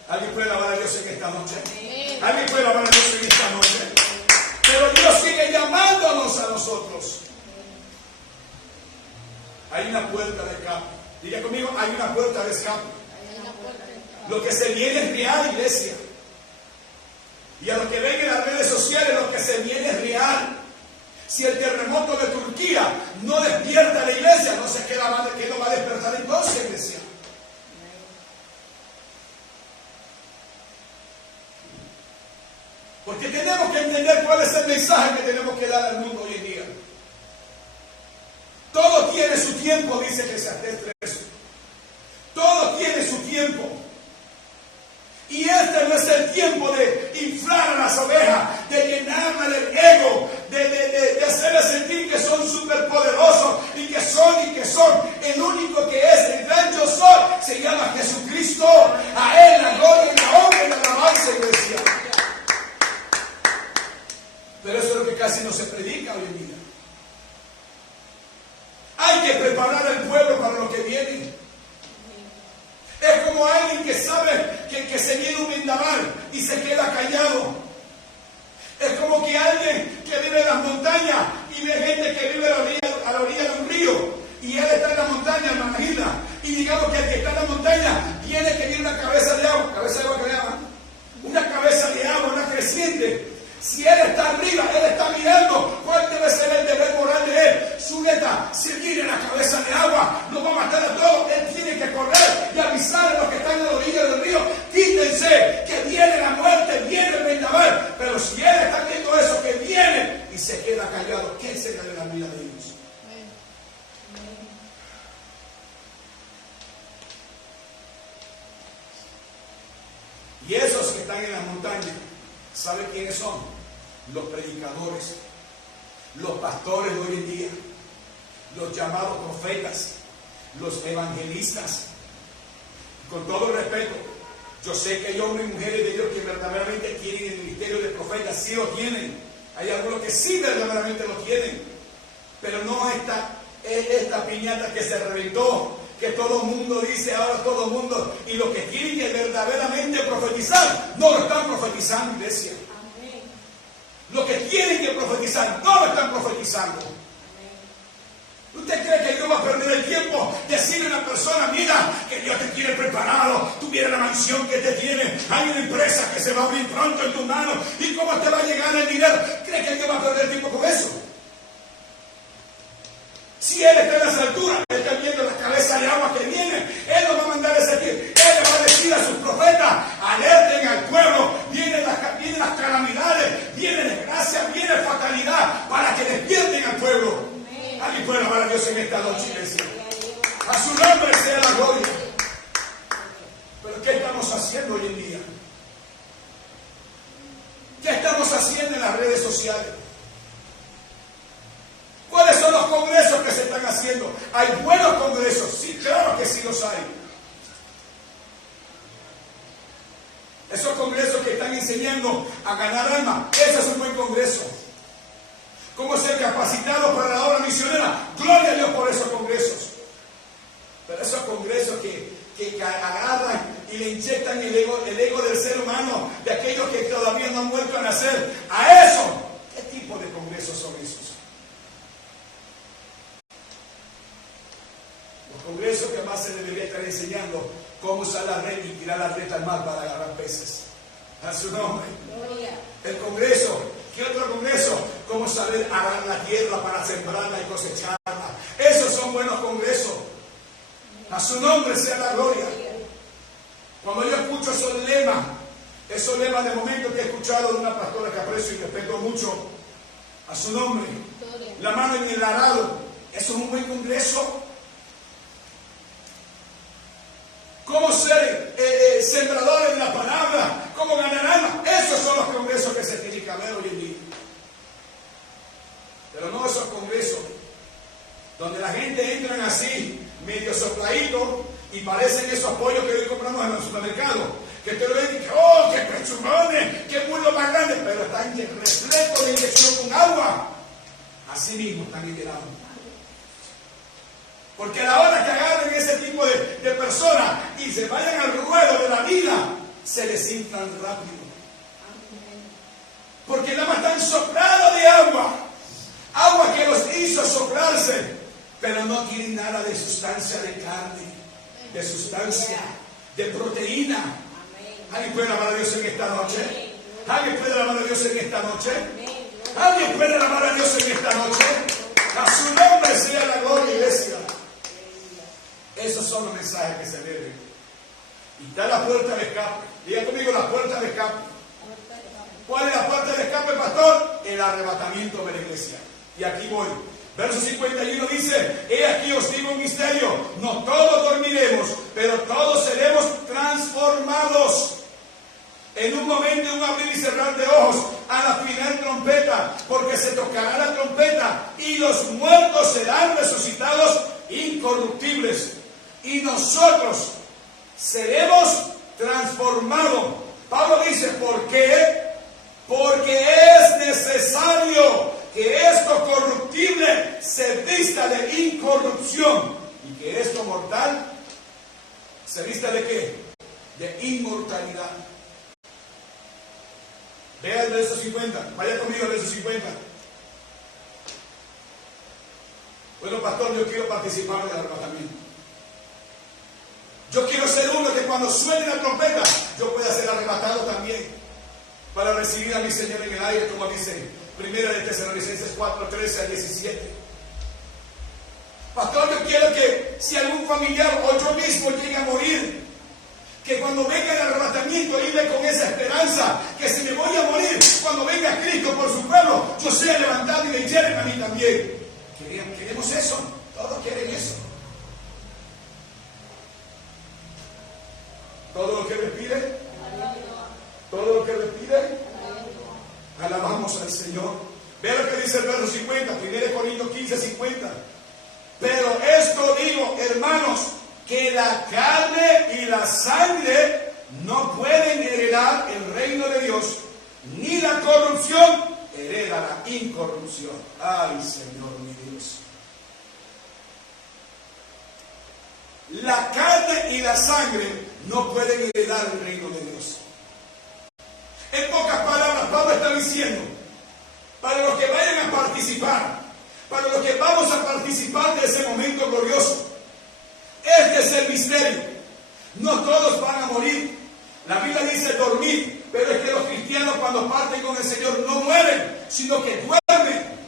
¿Alguien puede alabar a Dios en esta noche? ¿Alguien puede alabar a Dios en esta noche? Pero Dios sigue llamándonos a nosotros. Hay una puerta de escape. Diga conmigo, hay una puerta de escape. Lo que se viene es real, iglesia. Y a los que ven en las redes sociales, lo que se viene es real. Si el terremoto de Turquía no despierta a la iglesia, no sé qué lo va a despertar entonces, iglesia. Porque tenemos que entender cuál es el mensaje que tenemos que dar al mundo hoy en día. Todo tiene su tiempo, dice Eclesiastés 3. Todo tiene su tiempo. Y este no es el tiempo de inflar a las ovejas, de llenarla del ego, de hacerles sentir que son superpoderosos y que son. El único que es el gran yo soy se llama Jesucristo. A Él la gloria y la honra y la alabanza, iglesia. Pero eso es lo que casi no se predica hoy en día. Hay que preparar al pueblo para lo que viene. Es como alguien que sabe que se viene un vendaval y se queda callado. Es como que alguien que vive en las montañas y ve gente que vive a la orilla de un río y él está en la montaña, en la isla, y digamos que el que está en la montaña tiene que ir una cabeza de agua que le llaman, una cabeza de agua, una creciente. Si él está arriba, él está mirando cuál debe ser el deber moral de él. Su meta, si viene la cabeza de agua, lo va a matar a todos. Él tiene que correr y avisar a los que están en la orilla del río: quítense, que viene la muerte, viene el vendaval. Pero si él está viendo eso, que viene, y se queda callado, ¿qué será de la vida de ellos? Y esos que están en la montaña, ¿sabe quiénes son? Los predicadores, los pastores de hoy en día, los llamados profetas, los evangelistas. Con todo el respeto, yo sé que hay hombres y mujeres de Dios que verdaderamente tienen el ministerio de profetas, sí lo tienen. Hay algunos que sí verdaderamente lo tienen, pero no esta piñata que se reventó, que todo el mundo dice ahora, todo el mundo, y los que tienen que verdaderamente profetizar no lo están profetizando, iglesia. Los que tienen que profetizar no lo están profetizando. ¿Usted cree que Dios va a perder el tiempo decirle a una persona: mira, que Dios te tiene preparado, tuviera la mansión que te tiene, hay una empresa que se va a abrir pronto en tus manos, y cómo te va a llegar el dinero? ¿Cree que Dios va a perder el tiempo con eso? Si Él está en las alturas, Él está viendo la cabeza de agua que viene, Él nos va a mandar ese tiempo. Él le va a decir a sus profetas: alerten al pueblo, vienen las calamidades, viene desgracia, viene fatalidad, para que despierten al pueblo. Alguien puede alabar a Dios en esta noche, iglesia. A su nombre sea la gloria. Pero ¿qué estamos haciendo hoy en día? ¿Qué estamos haciendo en las redes sociales? ¿Cuáles son los congresos que se están haciendo? ¿Hay buenos congresos? Sí, claro que sí los hay. Esos congresos que están enseñando a ganar alma, ese es un buen congreso. ¿Cómo ser capaz capacitados para la obra misionera. Gloria a Dios por esos congresos. Pero esos congresos que agarran y le inyectan el ego del ser humano, de aquellos que todavía no han vuelto a nacer, a eso, ¿qué tipo de congresos son esos? Los congresos que más se debería estar enseñando cómo usar la red y tirar la red al mar para agarrar peces. A su nombre. El congreso, ¿qué otro congreso? Cómo saber arar la tierra para sembrarla y cosecharla. Esos son buenos congresos. A su nombre sea la gloria. Cuando yo escucho esos lemas de momento que he escuchado de una pastora que aprecio y respeto mucho, a su nombre, la mano en el arado, eso es un buen congreso. Cómo ser sembradores de la palabra, cómo ganar almas, esos son los congresos que se tienen que ver hoy en día. Pero no esos congresos donde la gente entra así, medio sopladito, y parecen esos pollos que hoy compramos en el supermercado, que te lo ven y que, ¡oh, qué pechugones, qué muslo más grande! Pero están repletos de inyección con agua. Así mismo están llenados. Porque a la hora que agarren ese tipo de personas y se vayan al ruedo de la vida, se les inflan rápido. Porque nada más están soplados de agua. Agua que los hizo soplarse. Pero no tienen nada de sustancia de carne, de sustancia, de proteína. ¿Alguien puede alabar a Dios en esta noche? ¿Alguien puede alabar a Dios en esta noche? ¿Alguien puede alabar a Dios en esta noche? A su nombre sea la gloria, iglesia. Esos son los mensajes que se deben. Y está la puerta de escape. Diga conmigo, la puerta de escape. ¿Cuál es la puerta de escape, pastor? El arrebatamiento de la iglesia. Y aquí voy. Verso 51 dice: he aquí os digo un misterio, no todos dormiremos, pero todos seremos transformados. En un momento, en un abrir y cerrar de ojos, a la final trompeta, porque se tocará la trompeta y los muertos serán resucitados incorruptibles. Y nosotros seremos transformados. Pablo dice, ¿por qué? Porque es necesario que esto corruptible se vista de incorrupción y que esto mortal se vista de ¿qué? De inmortalidad. Vea el verso 50, vaya conmigo al verso 50. Bueno, pastor, yo quiero participar del arrebatamiento. Yo quiero ser uno que cuando suene la trompeta yo pueda ser arrebatado también para recibir a mi Señor en el aire, como dice Primera de Tesalonicenses 4, 13 al 17. Pastor, yo quiero que si algún familiar o yo mismo llegue a morir, que cuando venga el arrebatamiento irme con esa esperanza, que si me voy a morir, cuando venga Cristo por su pueblo, yo sea levantado y me lleven a mí también. Queremos eso, todos quieren eso. Todo lo que respire, todo lo que respire, alabamos al Señor. Vea lo que dice el verso 50, 1 Corintios 15, 50. Pero esto digo, hermanos, que la carne y la sangre no pueden heredar el reino de Dios, ni la corrupción hereda la incorrupción. Ay, Señor mi Dios. La carne y la sangre no pueden heredar el reino de Dios. En pocas palabras, Pablo está diciendo, para los que vayan a participar, para los que vamos a participar de ese momento glorioso, este es el misterio. No todos van a morir. La Biblia dice dormir, pero es que los cristianos cuando parten con el Señor no mueren, sino que duermen.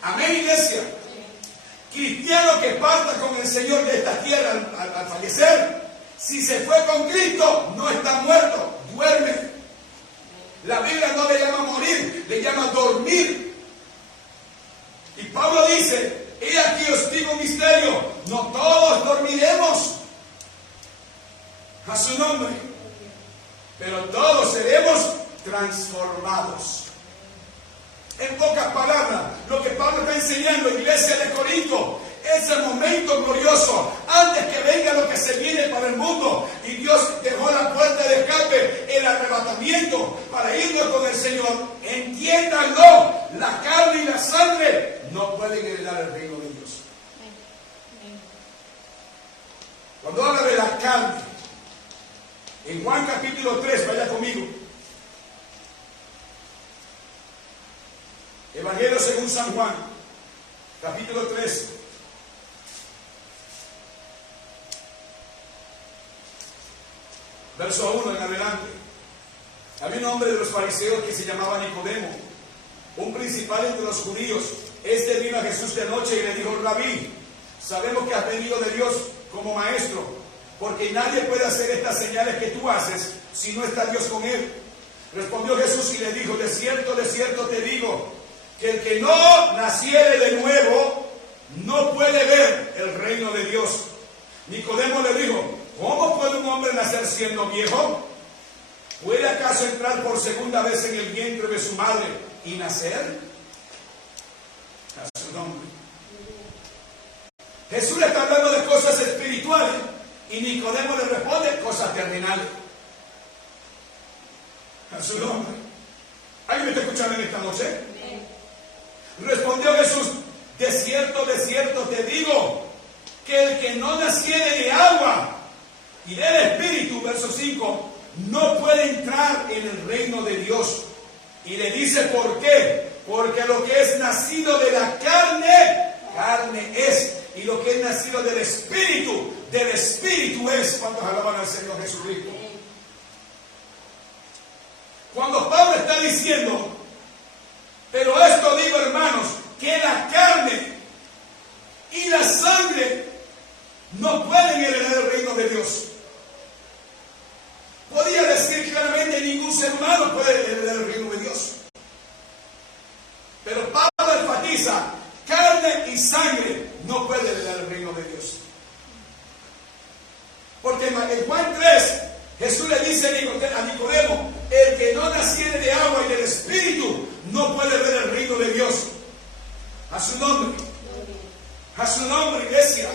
Amén, iglesia. Cristiano que parta con el Señor de esta tierra al fallecer, si se fue con Cristo, no está muerto, duerme. La Biblia no le llama morir, le llama dormir. Y Pablo dice, he aquí os digo un misterio, no todos dormiremos a su nombre, pero todos seremos transformados. En pocas palabras, lo que Pablo está enseñando, iglesia de Corinto, es el momento glorioso, antes que venga lo que se viene para el mundo, y Dios dejó la puerta de escape, el arrebatamiento, para irnos con el Señor. Entiéndanlo, la carne y la sangre no pueden heredar el reino de Dios. Cuando habla de la carne, en Juan capítulo 3, vaya conmigo. Evangelio según San Juan, capítulo 3. Verso 1 en adelante. Había un hombre de los fariseos que se llamaba Nicodemo, un principal entre los judíos. Este vino a Jesús de noche y le dijo: Rabí, sabemos que has venido de Dios como maestro, porque nadie puede hacer estas señales que tú haces si no está Dios con él. Respondió Jesús y le dijo: de cierto te digo, que el que no naciere de nuevo no puede ver el reino de Dios. Nicodemo le dijo: ¿cómo puede un hombre nacer siendo viejo? ¿Puede acaso entrar por segunda vez en el vientre de su madre y nacer? A su nombre. Jesús le está hablando de cosas espirituales y Nicodemo le responde cosas terrenales. A su nombre. ¿Alguien me está escuchando en esta noche? Respondió Jesús: de cierto te digo, que el que no naciere de agua y del Espíritu, verso 5, no puede entrar en el reino de Dios. Y le dice ¿por qué? Porque lo que es nacido de la carne, carne es. Y lo que es nacido del Espíritu es. ¿Cuántos alaban al Señor Jesucristo? Cuando Pablo está diciendo, pero esto digo, hermanos, que la carne y la sangre no pueden heredar el reino de Dios. Podría decir claramente ningún ser humano puede heredar el reino de Dios. Pero Pablo enfatiza, carne y sangre no pueden heredar el reino de Dios. Porque en Juan 3, Jesús le dice a Nicodemo: el que no naciere de agua y del Espíritu no puede ver el reino de Dios. A su nombre. A su nombre, iglesia.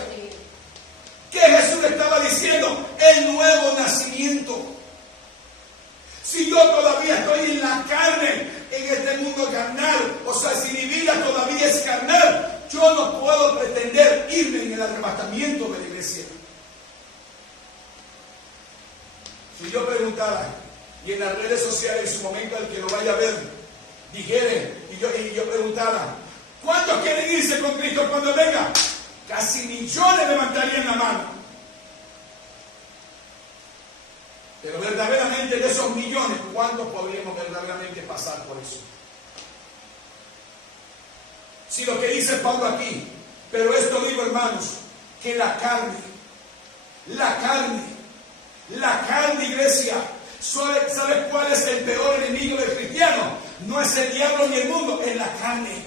¿Qué Jesús le estaba diciendo? El nuevo nacimiento. Si yo todavía estoy en la carne, en este mundo carnal, o sea, si mi vida todavía es carnal, yo no puedo pretender irme en el arrebatamiento de la iglesia. Si yo preguntara, y en las redes sociales en su momento al que lo vaya a ver, dijere, y yo preguntara, ¿cuántos quieren irse con Cristo cuando venga? Casi millones levantarían la mano. Pero verdaderamente de esos millones, ¿cuántos podríamos verdaderamente pasar por eso? Si lo que dice Pablo aquí, pero esto digo, hermanos, que la carne, iglesia, ¿sabes cuál es el peor enemigo del cristiano? No es el diablo ni el mundo, es la carne.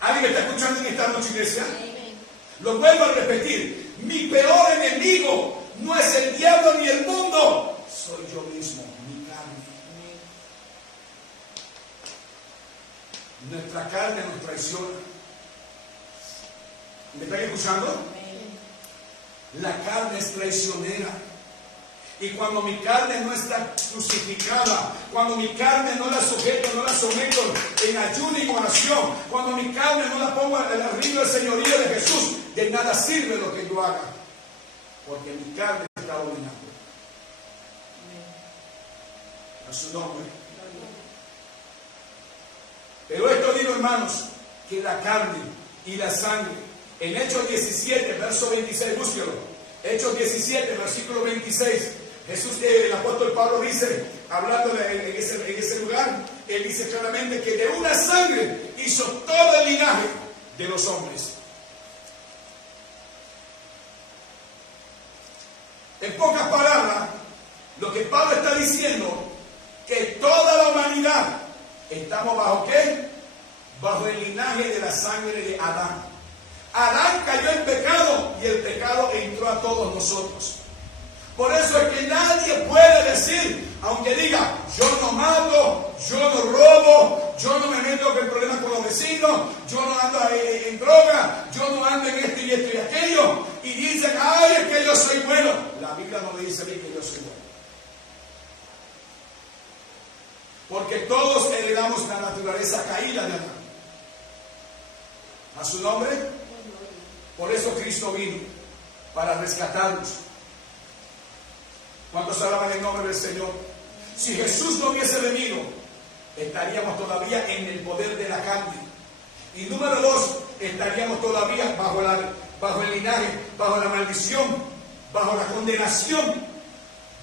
¿Alguien me está escuchando en esta noche, iglesia? Lo vuelvo a repetir, mi peor enemigo no es el diablo ni el mundo, soy yo mismo, mi carne. Nuestra carne nos traiciona. ¿Me están escuchando? La carne es traicionera. Y cuando mi carne no está crucificada, cuando mi carne no la sujeto, no la someto en ayuno y oración, cuando mi carne no la pongo al arribo del señorío de Jesús, de nada sirve lo que yo haga. Porque mi carne está dominando. A su nombre. Pero esto digo, hermanos, que la carne y la sangre, en Hechos 17, verso 26, búsquelo. Hechos 17, versículo 26. Jesús, el apóstol Pablo dice, hablando en ese lugar, él dice claramente que de una sangre hizo todo el linaje de los hombres. En pocas palabras, lo que Pablo está diciendo, que toda la humanidad estamos bajo ¿qué? Bajo el linaje de la sangre de Adán. Adán cayó en pecado y el pecado entró a todos nosotros. Por eso es que nadie puede decir, aunque diga, yo no mato, yo no robo, yo no me meto en problemas con los vecinos, yo no ando en droga, yo no ando en esto y esto y aquello, y dicen, ay, es que yo soy bueno. La Biblia no me dice a mí que yo soy bueno. Porque todos heredamos la naturaleza caída de Adán. A su nombre. Por eso Cristo vino, para rescatarnos. ¿Cuántos alaban el nombre del Señor? Si Jesús no hubiese venido, estaríamos todavía en el poder de la carne. Y número 2, estaríamos todavía bajo el linaje, bajo la maldición, bajo la condenación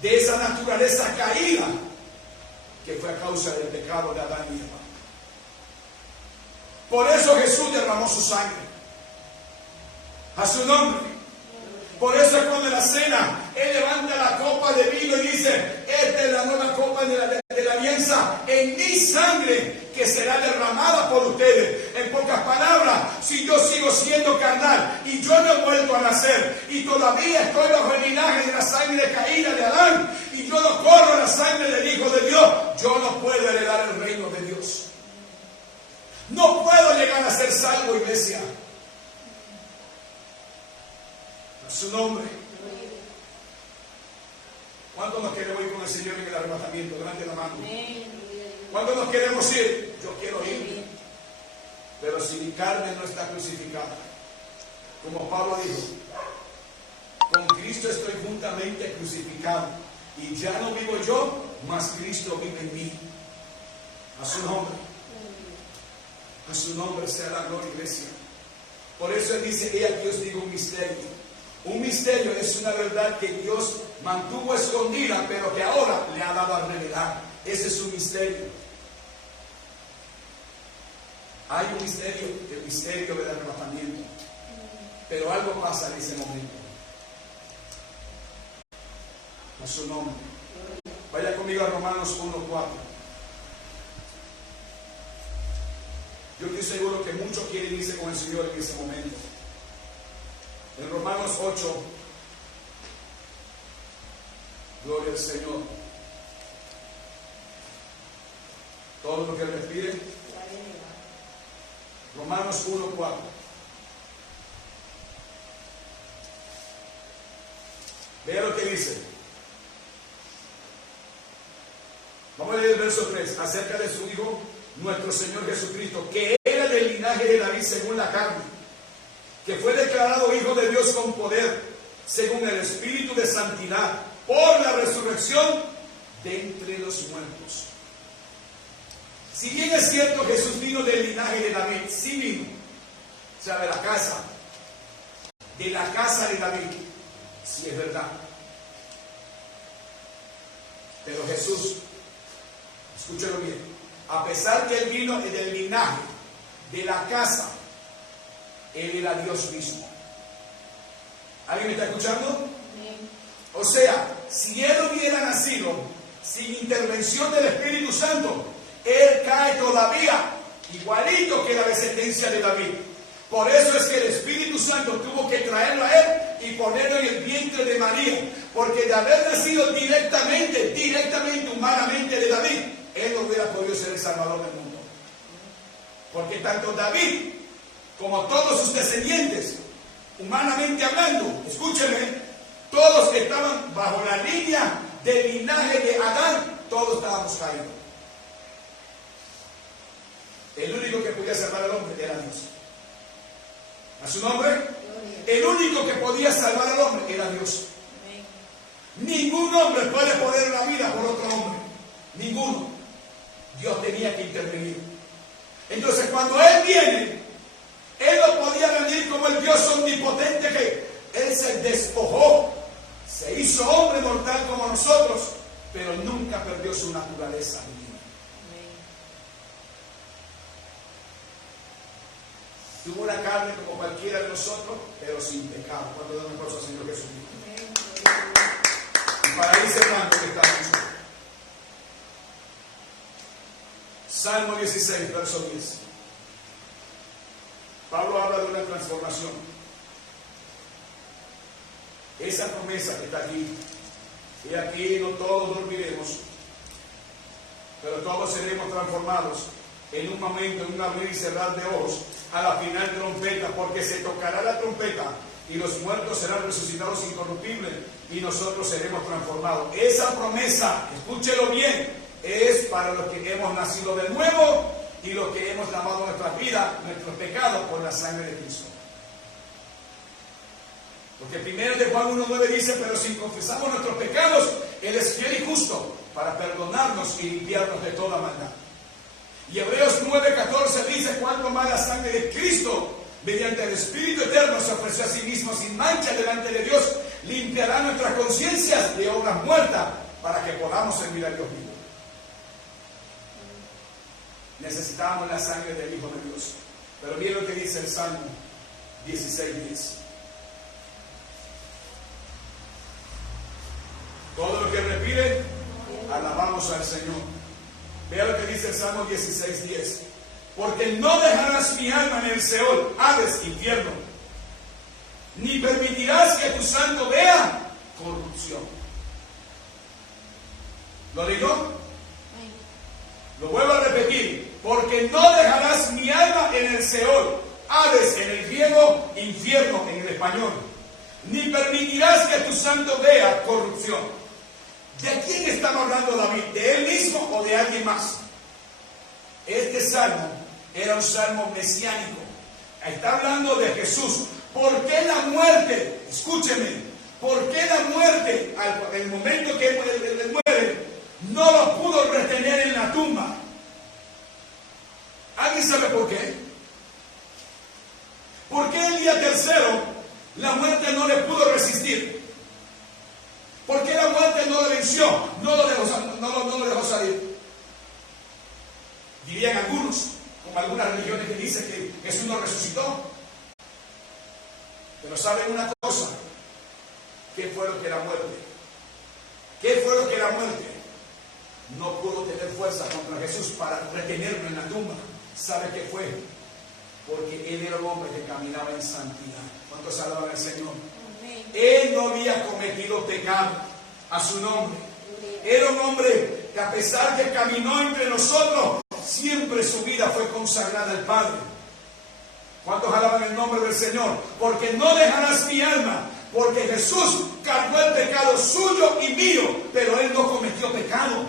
de esa naturaleza caída que fue a causa del pecado de Adán y Eva. Por eso Jesús derramó su sangre. A su nombre. Por eso es cuando en la cena Él levanta la copa de vino y dice: esta es la nueva copa de la alianza en mi sangre, que será derramada por ustedes. En pocas palabras, si yo sigo siendo carnal y yo no he vuelto a nacer y todavía estoy bajo el linaje de la sangre caída de Adán y yo no corro la sangre del Hijo de Dios, yo no puedo heredar el reino de Dios. No puedo llegar a ser salvo, iglesia. A su nombre. ¿Cuántos nos queremos ir con el Señor en el arrebatamiento? Levante la mano. ¿Cuántos nos queremos ir? Yo quiero ir. Pero si mi carne no está crucificada, como Pablo dijo, con Cristo estoy juntamente crucificado. Y ya no vivo yo, mas Cristo vive en mí. A su nombre. A su nombre sea la gloria, iglesia. Por eso Él dice: he aquí os digo un misterio. Un misterio es una verdad que Dios mantuvo escondida, pero que ahora le ha dado a revelar. Ese es un misterio. Hay un misterio, el misterio del arrebatamiento. Pero algo pasa en ese momento. A su nombre. Vaya conmigo a Romanos 1:4. Yo estoy seguro que muchos quieren irse con el Señor en ese momento. En Romanos 8, gloria al Señor. Todo lo que respire. Romanos 1:4. Vea lo que dice. Vamos a leer el verso 3, acerca de su Hijo, nuestro Señor Jesucristo, que era del linaje de David según la carne, que fue declarado Hijo de Dios con poder, según el Espíritu de santidad, por la resurrección de entre los muertos. Si bien es cierto Jesús vino del linaje de David, sí vino, o sea, de la casa de David, sí es verdad. Pero Jesús, escúchelo bien, a pesar que Él vino del linaje, de la casa, Él era Dios mismo. ¿Alguien me está escuchando? O sea, si Él hubiera nacido sin intervención del Espíritu Santo, Él cae todavía igualito que la descendencia de David. Por eso es que el Espíritu Santo tuvo que traerlo a Él y ponerlo en el vientre de María, porque de haber nacido directamente, humanamente de David, Él no hubiera podido ser el Salvador del mundo. Porque tanto David como todos sus descendientes, humanamente hablando, escúchenme, todos que estaban bajo la línea del linaje de Adán, todos estábamos caídos. El único que podía salvar al hombre era Dios. ¿A su nombre? El único que podía salvar al hombre era Dios. Ningún hombre puede poner la vida por otro hombre. Ninguno. Dios tenía que intervenir. Entonces, cuando Él viene, Él no podía venir como el Dios omnipotente que Él se despojó, se hizo hombre mortal como nosotros, pero nunca perdió su naturaleza divina. Tuvo una carne como cualquiera de nosotros, pero sin pecado. Cuando damos un aplauso al Señor Jesucristo. Y para ir cerrando que está mucho. Salmo 16, verso 10. Pablo habla de una transformación. Esa promesa que está aquí. Y aquí no todos dormiremos, pero todos seremos transformados en un momento, en un abrir y cerrar de ojos, a la final trompeta, porque se tocará la trompeta y los muertos serán resucitados incorruptibles y nosotros seremos transformados. Esa promesa, escúchelo bien, es para los que hemos nacido de nuevo y los que hemos lavado nuestras vidas. vida nuestros pecados por la sangre de Cristo. Porque primero de Juan 1:9 dice, pero si confesamos nuestros pecados, Él es fiel y justo para perdonarnos y limpiarnos de toda maldad. Y Hebreos 9:14 dice, cuánto más la sangre de Cristo, mediante el Espíritu Eterno, se ofreció a sí mismo sin mancha delante de Dios, limpiará nuestras conciencias de obras muertas para que podamos servir a Dios vivo. Necesitábamos la sangre del Hijo de Dios. Pero miren lo que dice el Salmo 16:10. Todo lo que respire, alabamos al Señor. Vea lo que dice el Salmo 16:10. Porque no dejarás mi alma en el Seol, Hades, infierno, ni permitirás que tu santo vea corrupción. ¿Lo leyó? Lo vuelvo a repetir. Porque no dejarás mi alma en el Seol, Hades en el griego, infierno en el español, ni permitirás que tu santo vea corrupción. ¿De quién estamos hablando David? ¿De él mismo o de alguien más? Este salmo era un salmo mesiánico. Está hablando de Jesús. ¿Por qué la muerte? Escúcheme. ¿Por qué la muerte, en el momento que él muere, no lo pudo retener en la tumba? ¿Alguien sabe por qué? ¿Por qué el día tercero la muerte no le pudo resistir? ¿Por qué la muerte no lo venció? No lo dejó salir. Dirían algunos, como algunas religiones que dicen que Jesús no resucitó. Pero ¿saben una cosa? ¿Qué fue lo que la muerte? ¿Qué fue lo que la muerte? No pudo tener fuerza contra Jesús para retenerlo en la tumba. ¿Sabe qué fue? Porque Él era un hombre que caminaba en santidad. ¿Cuántos alaban al Señor? Amén. Él no había cometido pecado a su nombre. Era un hombre que a pesar que caminó entre nosotros, siempre su vida fue consagrada al Padre. ¿Cuántos alaban el nombre del Señor? Porque no dejarás mi alma. Porque Jesús cargó el pecado suyo y mío, pero Él no cometió pecado.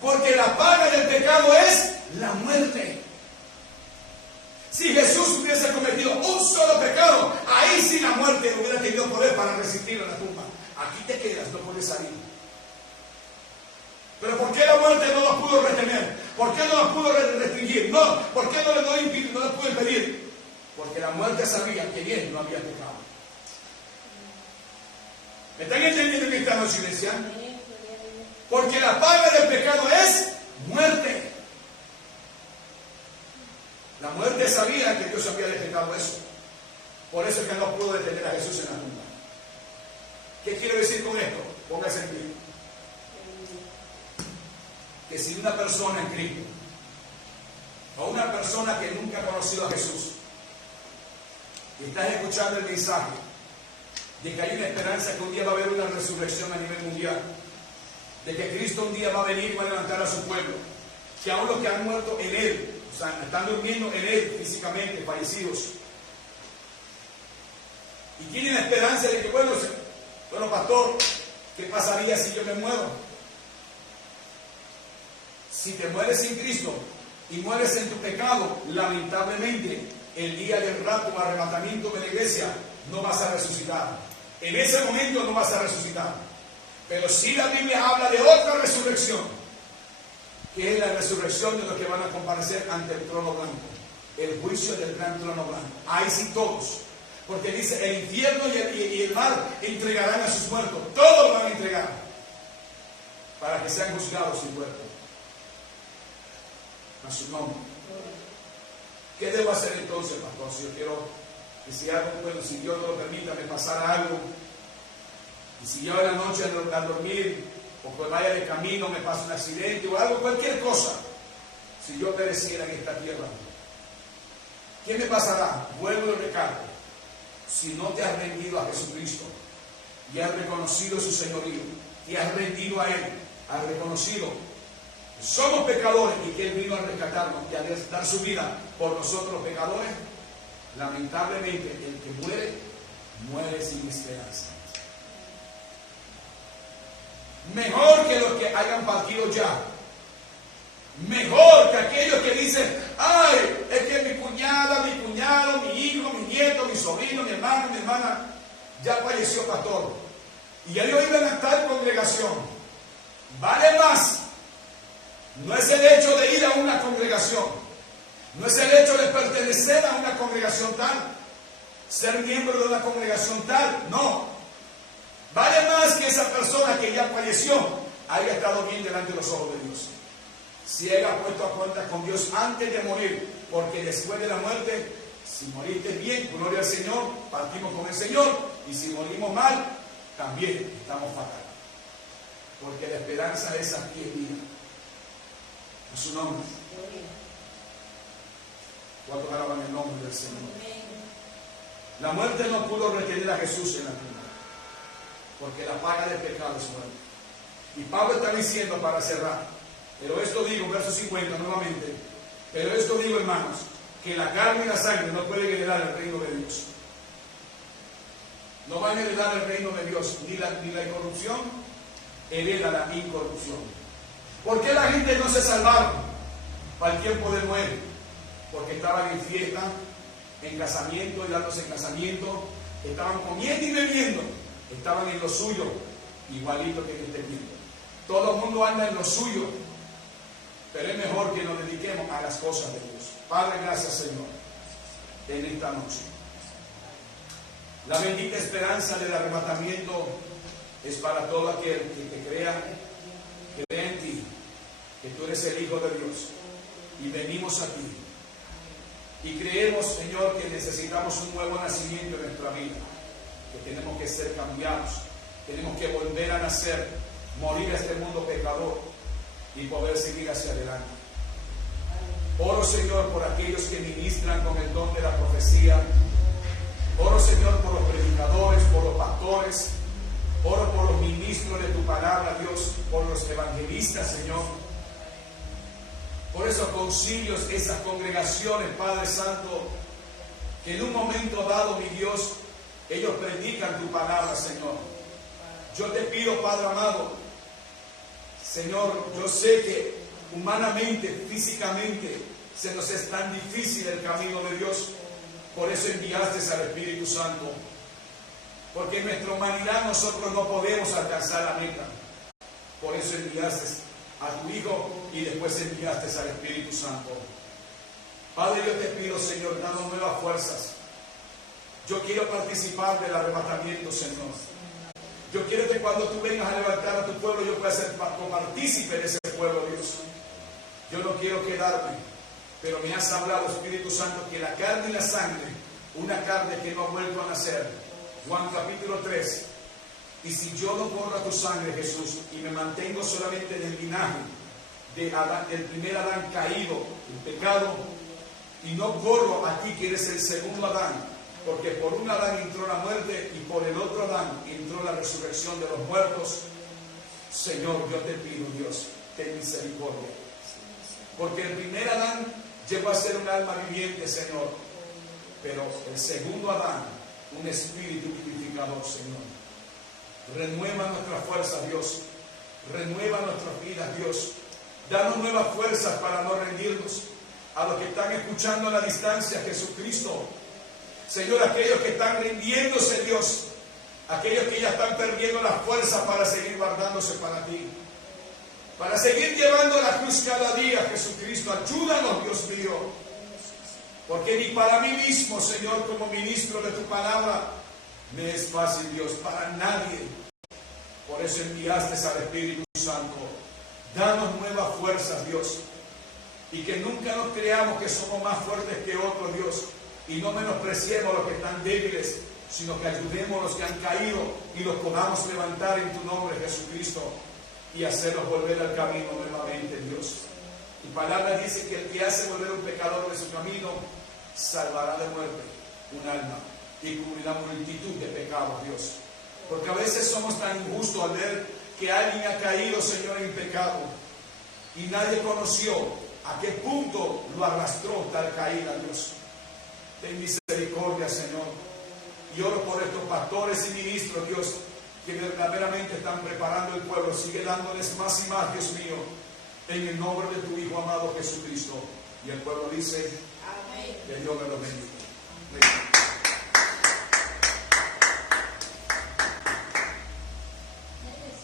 Porque la paga del pecado es la muerte. Si Jesús hubiese cometido un solo pecado, ahí sí la muerte hubiera tenido poder para resistir a la tumba. Aquí te quedas, no puedes salir. Pero ¿por qué la muerte no lo pudo retener? ¿Por qué no lo pudo restringir? No, ¿por qué no lo pudo impedir? Porque la muerte sabía que Él no había pecado. ¿Me están entendiendo que están en silencio? Porque la paga del pecado es muerte. La muerte sabía que Dios había decretado eso. Por eso es que no pudo detener a Jesús en la tumba. ¿Qué quiero decir con esto? Póngase en pie. Que si una persona en Cristo, o una persona que nunca ha conocido a Jesús, y estás escuchando el mensaje de que hay una esperanza que un día va a haber una resurrección a nivel mundial, de que Cristo un día va a venir y va a levantar a su pueblo, que aún los que han muerto en Él, o sea, están durmiendo en Él físicamente, fallecidos, y tienen la esperanza de que, bueno, pastor, ¿qué pasaría si yo me muero? Si te mueres sin Cristo y mueres en tu pecado, lamentablemente, el día del rapto o arrebatamiento de la iglesia, no vas a resucitar. En ese momento no vas a resucitar. Pero sí la Biblia habla de otra resurrección, que es la resurrección de los que van a comparecer ante el trono blanco, el juicio del gran trono blanco. Ahí sí todos, porque dice el infierno y el mar entregarán a sus muertos, todos lo van a entregar para que sean juzgados sin muerto a su nombre. ¿Qué debo hacer entonces, pastor? Si yo quiero que si algo, bueno, si Dios no lo permita, me pasara algo, y si yo en la noche al dormir o que vaya de camino me pasa un accidente o algo, cualquier cosa, si yo pereciera en esta tierra, ¿qué me pasará? Vuelvo y recalco: si no te has rendido a Jesucristo y has reconocido su señorío y has rendido a Él, has reconocido que somos pecadores y que Él vino a rescatarnos y a dar su vida por nosotros los pecadores, lamentablemente el que muere, muere sin esperanza. Mejor que los que hayan partido ya. Mejor que aquellos que dicen: ay, es que ya falleció pastor, y ellos iban a tal congregación. Vale más. No es el hecho de ir a una congregación, no es el hecho de pertenecer a una congregación tal, ser miembro de una congregación tal, no. Vale más que esa persona que ya falleció haya estado bien delante de los ojos de Dios. Si él ha puesto a cuenta con Dios antes de morir, porque después de la muerte, si moriste bien, gloria al Señor, partimos con el Señor, y si morimos mal, también estamos fatal. Porque la esperanza es aquí en vida. A su nombre. ¿Cuántos alaban el nombre del Señor? La muerte no pudo retener a Jesús en la tumba, porque la paga del pecado es muerte. Y Pablo está diciendo para cerrar, pero esto digo, verso 50 nuevamente, pero esto digo, hermanos, que la carne y la sangre no pueden heredar el reino de Dios. No van a heredar el reino de Dios, ni la incorrupción hereda la incorrupción. ¿Por qué la gente no se salvaron para el tiempo de Noé? Porque estaban en fiesta, en casamiento y dándose en casamiento, estaban comiendo y bebiendo, estaban en lo suyo, igualito que en este tiempo. Todo el mundo anda en lo suyo, pero es mejor que nos dediquemos a las cosas de Dios. Padre, gracias, Señor, en esta noche. La bendita esperanza del arrebatamiento es para todo aquel que te crea en ti, que tú eres el Hijo de Dios, y venimos a ti. Y creemos, Señor, que necesitamos un nuevo nacimiento en nuestra vida, que tenemos que ser cambiados, tenemos que volver a nacer, morir a este mundo pecador y poder seguir hacia adelante. Oro, Señor, por aquellos que ministran con el don de la profecía. Oro, Señor, por los predicadores, por los pastores. Oro por los ministros de tu palabra, Dios, por los evangelistas, Señor. Por esos concilios, esas congregaciones, Padre Santo, que en un momento dado, mi Dios, ellos predican tu palabra, Señor. Yo te pido, Padre amado, Señor, yo sé que humanamente, físicamente, se nos es tan difícil el camino de Dios. Por eso enviaste al Espíritu Santo. Porque en nuestra humanidad nosotros no podemos alcanzar la meta. Por eso enviaste a tu Hijo y después enviaste al Espíritu Santo. Padre, yo te pido, Señor, danos nuevas fuerzas. Yo quiero participar del arrebatamiento, Señor. Yo quiero que cuando tú vengas a levantar a tu pueblo, yo pueda ser partícipe de ese pueblo, Dios. Yo no quiero quedarme, pero me has hablado, Espíritu Santo, que la carne y la sangre, una carne que no ha vuelto a nacer. Juan capítulo 3. Y si yo no corro a tu sangre, Jesús, y me mantengo solamente en el linaje de Adán, del primer Adán caído, el pecado, y no corro a ti que eres el segundo Adán, porque por un Adán entró la muerte y por el otro Adán entró la resurrección de los muertos. Señor, yo te pido, Dios, ten misericordia. Porque el primer Adán llegó a ser un alma viviente, Señor, pero el segundo Adán, un espíritu vivificador, Señor. Renueva nuestras fuerzas, Dios. Renueva nuestras vidas, Dios. Danos nuevas fuerzas para no rendirnos. A los que están escuchando a la distancia, Jesucristo. Señor, aquellos que están rindiéndose, Dios. Aquellos que ya están perdiendo las fuerzas para seguir guardándose para ti. Para seguir llevando la cruz cada día, Jesucristo. Ayúdanos, Dios mío. Porque ni para mí mismo, Señor, como ministro de tu palabra, me es fácil, Dios, para nadie. Por eso enviaste al Espíritu Santo. Danos nuevas fuerzas, Dios. Y que nunca nos creamos que somos más fuertes que otros, Dios. Y no menospreciemos a los que están débiles, sino que ayudemos a los que han caído y los podamos levantar en tu nombre, Jesucristo, y hacerlos volver al camino nuevamente, Dios. Tu palabra dice que el que hace volver a un pecador de su camino, salvará de muerte un alma y cubrirá multitud de pecados, Dios. Porque a veces somos tan injustos al ver que alguien ha caído, Señor, en pecado y nadie conoció a qué punto lo arrastró tal caída, Dios. Ten misericordia, Señor. Y oro por estos pastores y ministros, Dios, que verdaderamente están preparando el pueblo. Sigue dándoles más y más, Dios mío, en el nombre de tu Hijo amado Jesucristo. Y el pueblo dice: amén. Que Dios me lo bendiga.